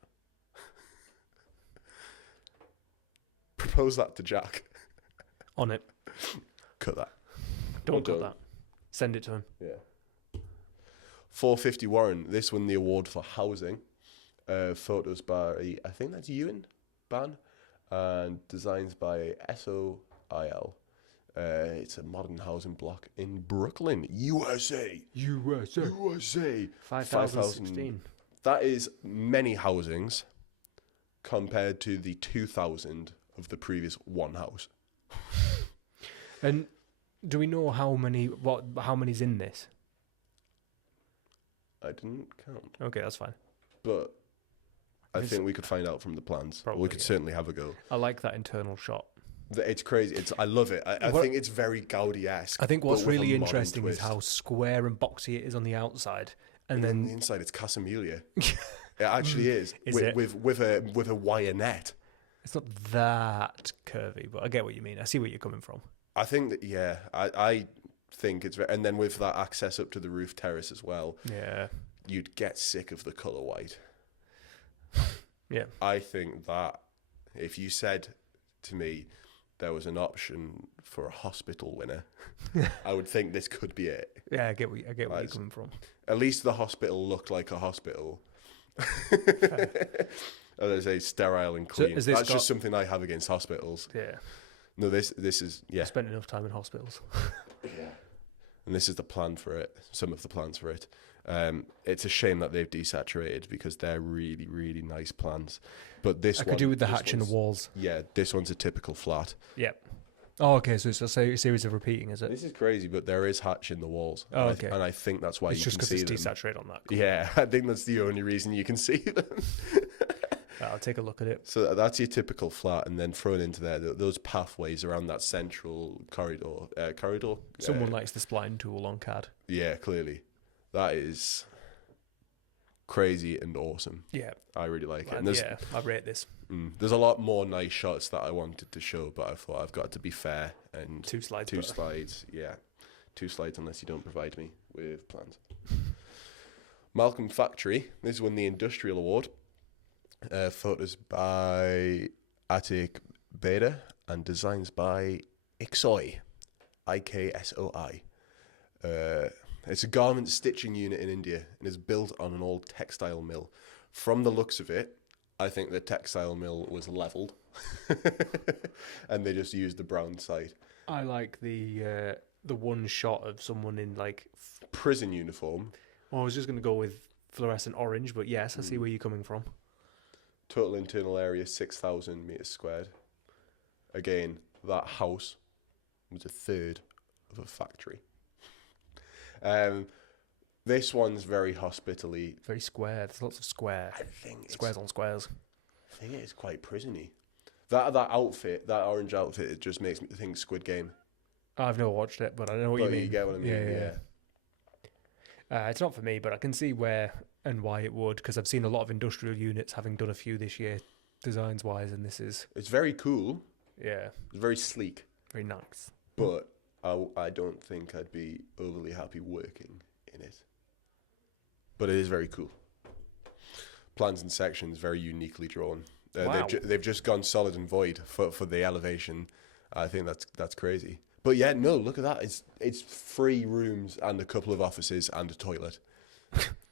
Propose that to Jack. On it. Cut that. Don't cut that. Send it to him. Yeah. 450 Warren. This won the award for housing. Photos by, I think that's Ewan Ban, and designs by SOIL. It's a modern housing block in Brooklyn, USA. 5,016. That is many housings compared to the 2,000 of the previous one house. And do we know how many's in this? I didn't count. Okay, that's fine. But I think we could find out from the plans. Probably, we could certainly have a go. I like that internal shot. It's crazy. I love it. I think it's very Gaudi-esque. I think what's really interesting is how square and boxy it is on the outside. And then on the inside, it's Casamilia. It actually is. It? With a wire net. It's not that curvy, but I get what you mean. I see where you're coming from. I think that, yeah, I think it's very, and then with that access up to the roof terrace as well. Yeah. You'd get sick of the colour white. Yeah. I think that if you said to me there was an option for a hospital winner, I would think this could be it. Yeah, I get where you're coming from. At least the hospital looked like a hospital. As I say, sterile and clean. So That's just something I have against hospitals. Yeah. No, this is, yeah. I spent enough time in hospitals. Yeah. And this is the plan for it. Some of the plans for it. It's a shame that they've desaturated because they're really, really nice plans. But this I could do with the hatch in the walls. Yeah, this one's a typical flat. Yep. Oh, okay. So it's a series of repeating, is it? This is crazy, but there is hatch in the walls. Oh, okay. And I think that's why it's you can see them. It's just because it's desaturated on that. Cool. Yeah, I think that's the only reason you can see them. I'll take a look at it. So that's your typical flat, and then thrown into there, those pathways around that central corridor. Someone likes the spline tool on CAD. Yeah, clearly. That is crazy and awesome. Yeah. I really like it. And I rate this. There's a lot more nice shots that I wanted to show, but I thought I've got to be fair. And two slides, yeah. 2 slides unless you don't provide me with plans. Malcolm Factory. This won the Industrial Award. Photos by Atik Beda and designs by Iksoi. IKSOI. It's a garment stitching unit in India and is built on an old textile mill. From the looks of it, I think the textile mill was levelled and they just used the brown site. I like the one shot of someone in like prison uniform. Well, I was just going to go with fluorescent orange, but yes, I see where you're coming from. Total internal area 6,000 meters squared. Again, that house was a third of a factory. This one's very hospitally. Very square. There's lots of square. I think squares on squares. I think it is quite prison-y. That outfit, that orange outfit, it just makes me think Squid Game. I've never watched it, but I know what you mean. You get what I mean, yeah. It's not for me, but I can see where and why it would, because I've seen a lot of industrial units, having done a few this year, designs-wise, and this is... It's very cool. Yeah. It's very sleek. Very nice. But I don't think I'd be overly happy working in it. But it is very cool. Plans and sections, very uniquely drawn. Wow. They've just gone solid and void for the elevation. I think that's crazy. But yeah, no, look at that. It's 3 rooms and a couple of offices and a toilet.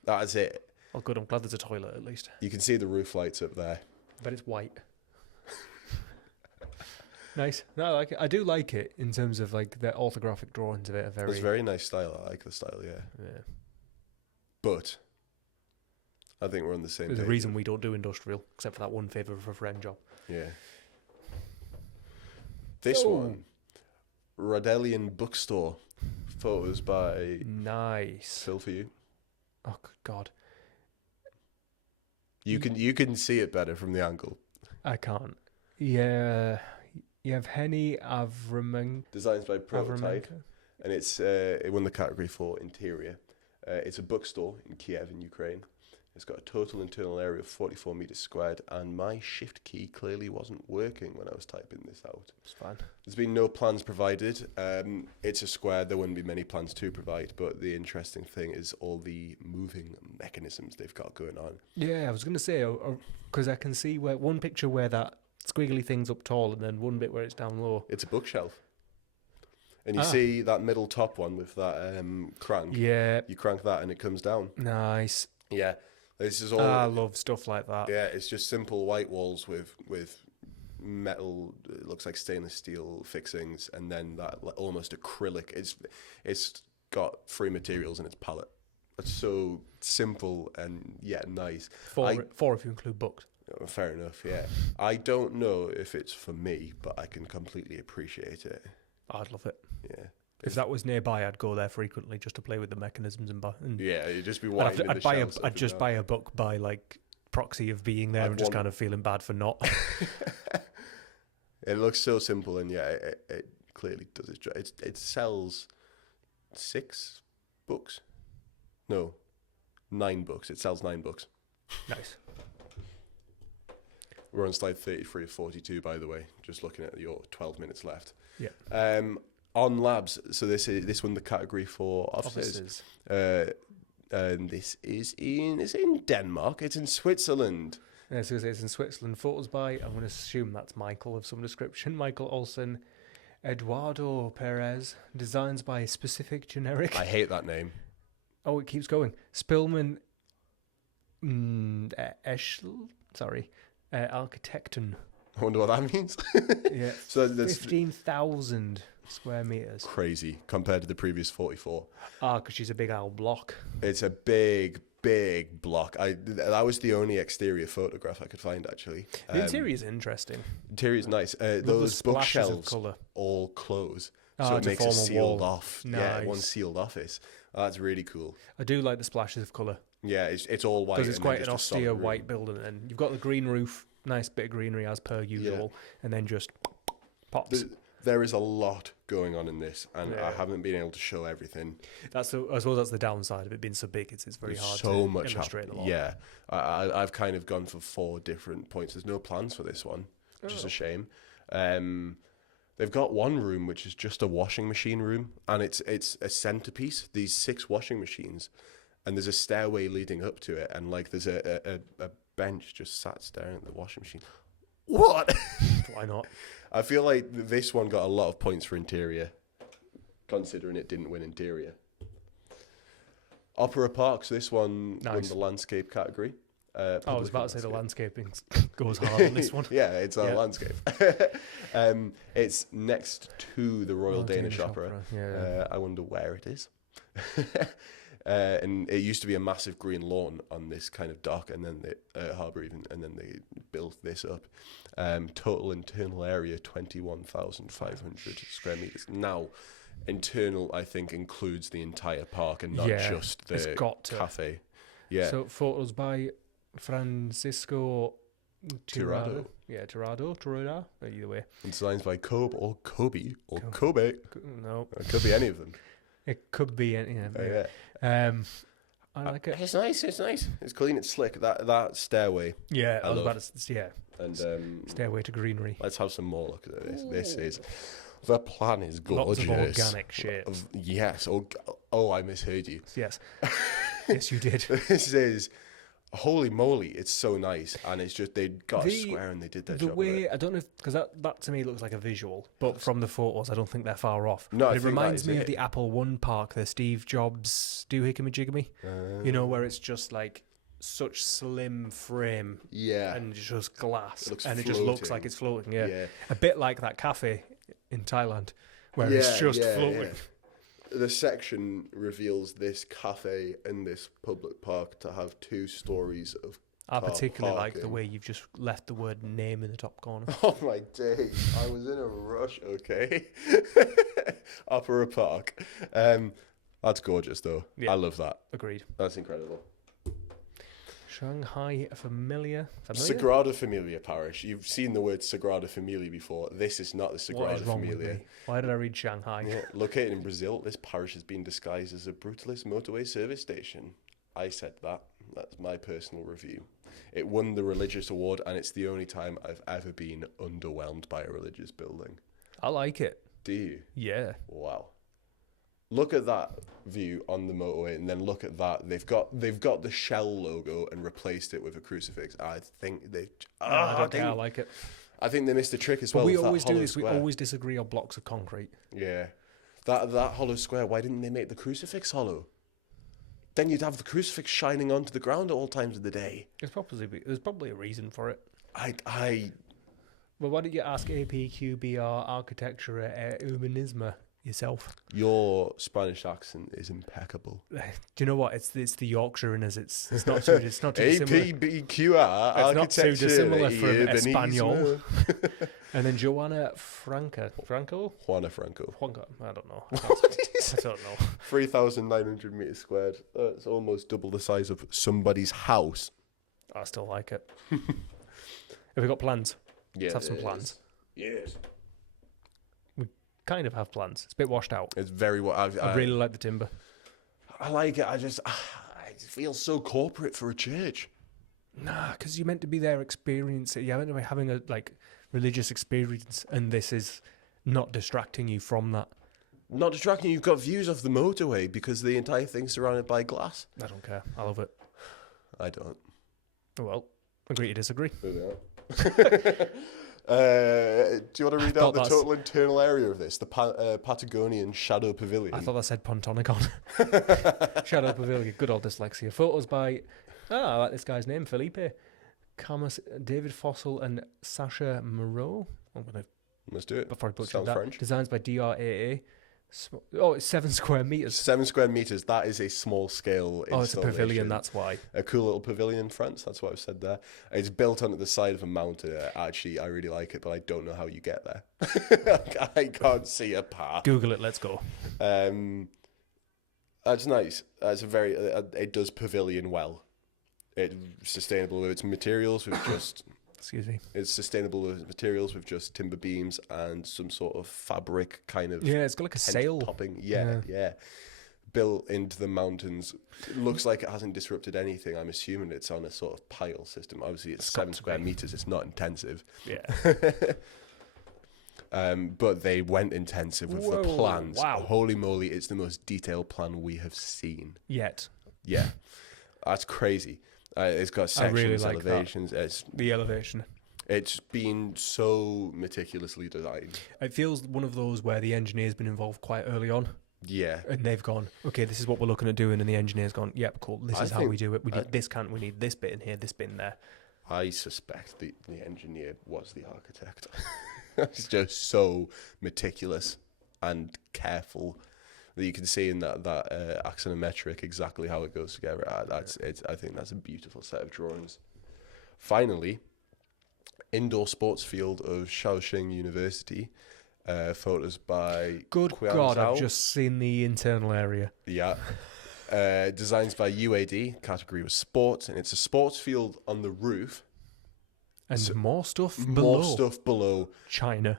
That's it. Oh, good. I'm glad there's a toilet at least. You can see the roof lights up there. But it's white. Nice. No, I like it. I do like it in terms of like the orthographic drawings of it. It's very nice style. I like the style, yeah. Yeah. But I think we're on the same There's page. a reason we don't do industrial, except for that one favour of a friend job. Yeah. This one, Radelian Bookstore, photos by... Nice. Phil for you. Oh, good God. You can see it better from the angle. I can't. Yeah, Yevgeny Avramen. Designs by Prototype, Avraменko. and it won the category for interior. It's a bookstore in Kiev in Ukraine. It's got a total internal area of 44 meters squared, and my shift key clearly wasn't working when I was typing this out. It's fine. There's been no plans provided. It's a square. There wouldn't be many plans to provide, but the interesting thing is all the moving mechanisms they've got going on. Yeah, I was going to say, because I can see where one picture where that squiggly thing's up tall and then one bit where it's down low. It's a bookshelf. And you see that middle top one with that crank. Yeah. You crank that and it comes down. Nice. Yeah. This is all. I love stuff like that. Yeah, it's just simple white walls with metal. It looks like stainless steel fixings, and then that almost acrylic. It's got 3 materials in its palette. It's so simple and yet nice. Four if you include books. Fair enough. Yeah, I don't know if it's for me, but I can completely appreciate it. I'd love it. Yeah. If that was nearby, I'd go there frequently just to play with the mechanisms and yeah, you'd just be winding I'd just buy a book by like proxy of being there and just kind of feeling bad for not. It looks so simple, and yeah, it clearly does its job. It sells 6 books. No, 9 books. It sells 9 books. Nice. We're on slide 33 of 42, by the way. Just looking at your 12 minutes left. Yeah. On labs, so this won the category for offices. And this is in Denmark. It's in Switzerland. Yeah, so it's in Switzerland. Photos by, I'm going to assume that's Michael of some description. Michael Olsen, Eduardo Perez. Designs by specific generic. I hate that name. Oh, it keeps going. Spillman Eschl. Sorry. Architekten. I wonder what that means. Yeah. So that's 15,000 square meters. crazy compared to the previous 44. Because she's a big old block. It's a big block. That was the only exterior photograph I could find, actually. The interior is interesting. Interior is nice. Those bookshelves all close, so it makes a sealed off. Nice. Yeah, one sealed office. That's really cool. I do like the splashes of colour. Yeah, it's all white. Because it's quite an just a solid austere room. white building, and you've got the green roof, nice bit of greenery as per usual, and then just pops. There is a lot going on in this, and Yeah. I haven't been able to show everything. I suppose that's the downside of it being so big. It's very There's hard so to much illustrate a lot. Yeah, I've kind of gone for 4 different points. There's no plans for this one, which is a shame. They've got one room which is just a washing machine room, and it's a centerpiece. These 6 washing machines, and there's a stairway leading up to it, and like there's a bench just sat staring at the washing machine. What? Why not? I feel like this one got a lot of points for interior, considering it didn't win interior. Opera Parks, this one won the landscape category. I was about to say the landscaping goes hard on this one. Yeah, it's a landscape. It's next to the Royal Danish Opera. Yeah. I wonder where it is. And it used to be a massive green lawn on this kind of dock, and then the harbour even, and then they built this up. Total internal area 21,500 square meters. Now, internal I think includes the entire park and not just the cafe. Yeah. So photos by Francisco Tirado. Yeah, Tirado, either way. And designs by Kobe or Kobe or Kobe. No, It could be any of them. it could be any. Yeah. I like it. It's nice. It's clean. It's slick. That stairway. Yeah, I was love. about to. Yeah, And stairway to greenery. let's have some more look at this. This is the plan is gorgeous. Lots of organic shit. Yes. Oh, I misheard you. Yes, yes, you did. This is holy moly. It's so nice, and it's just they got a square and they did their job. The way, I don't know because that to me looks like a visual, but from the photos, I don't think they're far off. No, it reminds me of the Apple One park, the Steve Jobs Doohickey Jiggamy. You know, where it's just like such slim frame, and just glass, and it just looks like it's floating. Yeah, a bit like that cafe in Thailand, where it's just floating. Yeah. The section reveals this cafe and this public park to have 2 stories of I particularly parking. like the way you've just left the word name in the top corner. Oh my days, I was in a rush, okay. Opera Park. That's gorgeous though. Yeah. I love that. Agreed. That's incredible. Shanghai Familia. Sagrada Familia Parish. You've seen the word Sagrada Familia before. This is not the What Sagrada is wrong with Familia. me? Why did I read Shanghai? Yeah, located in Brazil, this parish has been disguised as a brutalist motorway service station. I said that. That's my personal review. It won the religious award, and it's the only time I've ever been underwhelmed by a religious building. I like it. Do you? Yeah. Wow. Look at that view on the motorway, and then look at that. They've got the Shell logo and replaced it with a crucifix. I think they. I like it. I think they missed a trick as But well. we with always that do hollow this. square. We always disagree on blocks of concrete. Yeah, that hollow square. Why didn't they make the crucifix hollow? Then you'd have the crucifix shining onto the ground at all times of the day. There's probably a reason for it. Well, why don't you ask APQBR Architecture at Urbanismo yourself? Your Spanish accent is impeccable. Do you know what? It's the Yorkshire in us. It's not too similar. APBQR Architecture. It's not too dissimilar from Urbanismo. Espanol. And then Juana Franco. Juana Franco. I don't know. I don't know. 3,900 meters squared. That's almost double the size of somebody's house. I still like it. Have we got plans? Yeah, Let's have some plans. Yes. We kind of have plans. It's a bit washed out. It's very I really like the timber. I like it. I feel so corporate for a church. Nah, because you're meant to be there experiencing. You're meant to be having a religious experience, and this is not distracting you from that. Not distracting. You've got views of the motorway because the entire thing's surrounded by glass. I don't care. I love it. I don't. Well, agree to disagree. Do you want to read out the total internal area of this? The Patagonian Shadow Pavilion. I thought that said Pontonicon. Shadow Pavilion. Good old dyslexia. Photos by, I like this guy's name, Felipe Camus, David Fossil, and Sasha Moreau. Let's do it. Before I butchered Sounds that. French. Designs by DRAA. It's 7 square meters. 7 square meters. That is a small scale. Oh, it's a pavilion. That's why. A cool little pavilion in France. That's what I've said there. It's built onto the side of a mountain. Actually, I really like it, but I don't know how you get there. I can't see a path. Google it. Let's go. That's nice. That's a very. It does pavilion well. It's sustainable with its materials. With just. Excuse me. It's sustainable with materials with just timber beams and some sort of fabric kind of. Yeah, it's got like a sail topping. Yeah. Built into the mountains. It looks like it hasn't disrupted anything. I'm assuming it's on a sort of pile system. Obviously, it's 7 square meters. It's not intensive. Yeah. But they went intensive with the plans. Wow. Holy moly, it's the most detailed plan we have seen. Yet. Yeah. That's crazy. It's got sections, really like elevations. The elevation. It's been so meticulously designed. It feels one of those where the engineer's been involved quite early on. Yeah. And they've gone, okay, this is what we're looking at doing. And the engineer's gone, yep, cool. This is how we do it. We need this can't. We need this bit in here, this bit in there. I suspect the engineer was the architect. It's just so meticulous and careful that you can see in that axonometric exactly how it goes together. I think that's a beautiful set of drawings. Finally, indoor sports field of Shaoxing University. Photos by Good Qian God, Zhao. I've just seen the internal area. Yeah. Designs by UAD. Category was sports, and it's a sports field on the roof. And more stuff below. More stuff below. China.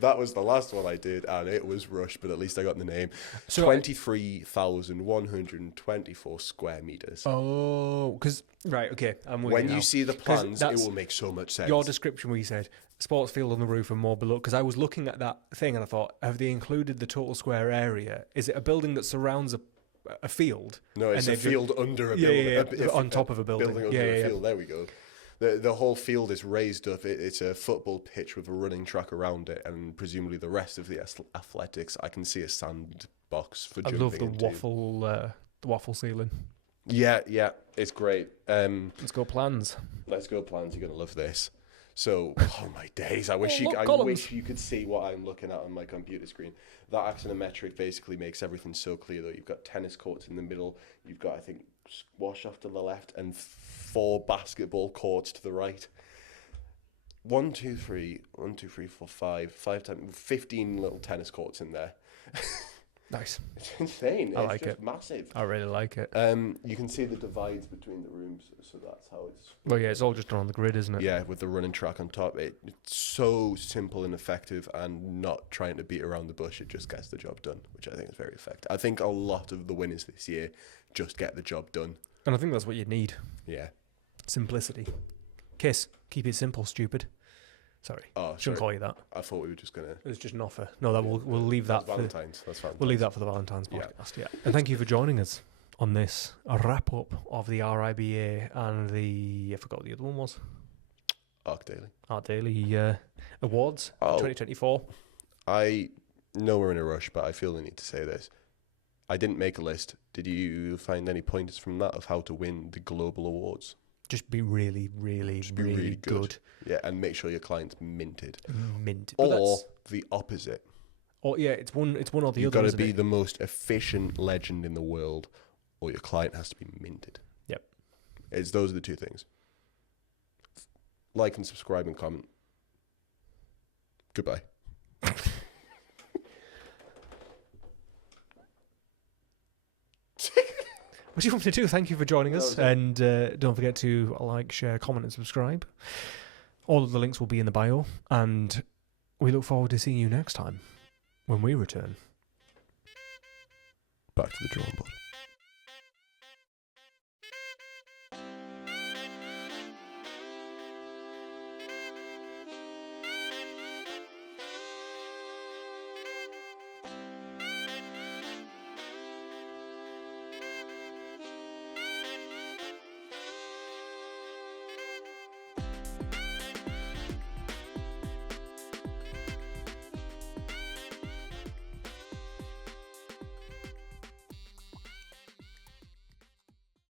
That was the last one I did, and it was rushed, but at least I got the name. So 23,124 square meters. Oh, because, right, okay, I'm with When you you now. see the plans, it will make so much sense. Your description where you said sports field on the roof and more below, because I was looking at that thing and I thought, have they included the total square area? Is it a building that surrounds a field? No, it's a field under a building. On top of a building. Building under a field. There we go. The whole field is raised up. It's a football pitch with a running track around it, and presumably the rest of the athletics. I can see a sandbox for jumping into. I love the waffle ceiling. Yeah, it's great. Let's go plans. You're gonna love this. So, oh my days! I wish you could see what I'm looking at on my computer screen. That axonometric basically makes everything so clear. Though you've got tennis courts in the middle, you've got I think squash off to the left, and 4 basketball courts to the right. 1, 2, 3, 4, 5 times 15 little tennis courts in there. Nice. It's insane. I It's like just it. massive. I really like it. You can see the divides between the rooms, so that's how it's. Well, yeah, it's all just done on the grid, isn't it? Yeah, with the running track on top. It's so simple and effective, and not trying to beat around the bush. It just gets the job done, which I think is very effective. I think a lot of the winners this year just get the job done. And I think that's what you need. Yeah. Simplicity. Kiss. Keep it simple, stupid. Sorry. Oh, Shouldn't sorry. call you that. I thought we were just gonna. It was just an offer. No, that we'll leave that for Valentine's. That's Valentine's. we'll leave that for the Valentine's podcast. Yeah. And thank you for joining us on this wrap up of the RIBA and I forgot what the other one was. Arc Daily. Art Daily Awards 2024. I know we're in a rush, but I feel the need to say this. I didn't make a list. Did you find any pointers from that of how to win the global awards? Just be really, really, Just be really good. Yeah, and make sure your client's minted. Mint. Or the opposite. Or yeah, it's one or the You've other. got to be the most efficient legend in the world, or your client has to be minted. Yep. Those are the two things. Like and subscribe and comment. Goodbye. What do you want me to do? Thank you for joining us. And don't forget to like, share, comment, and subscribe. All of the links will be in the bio. And we look forward to seeing you next time when we return. Back to the drawing board.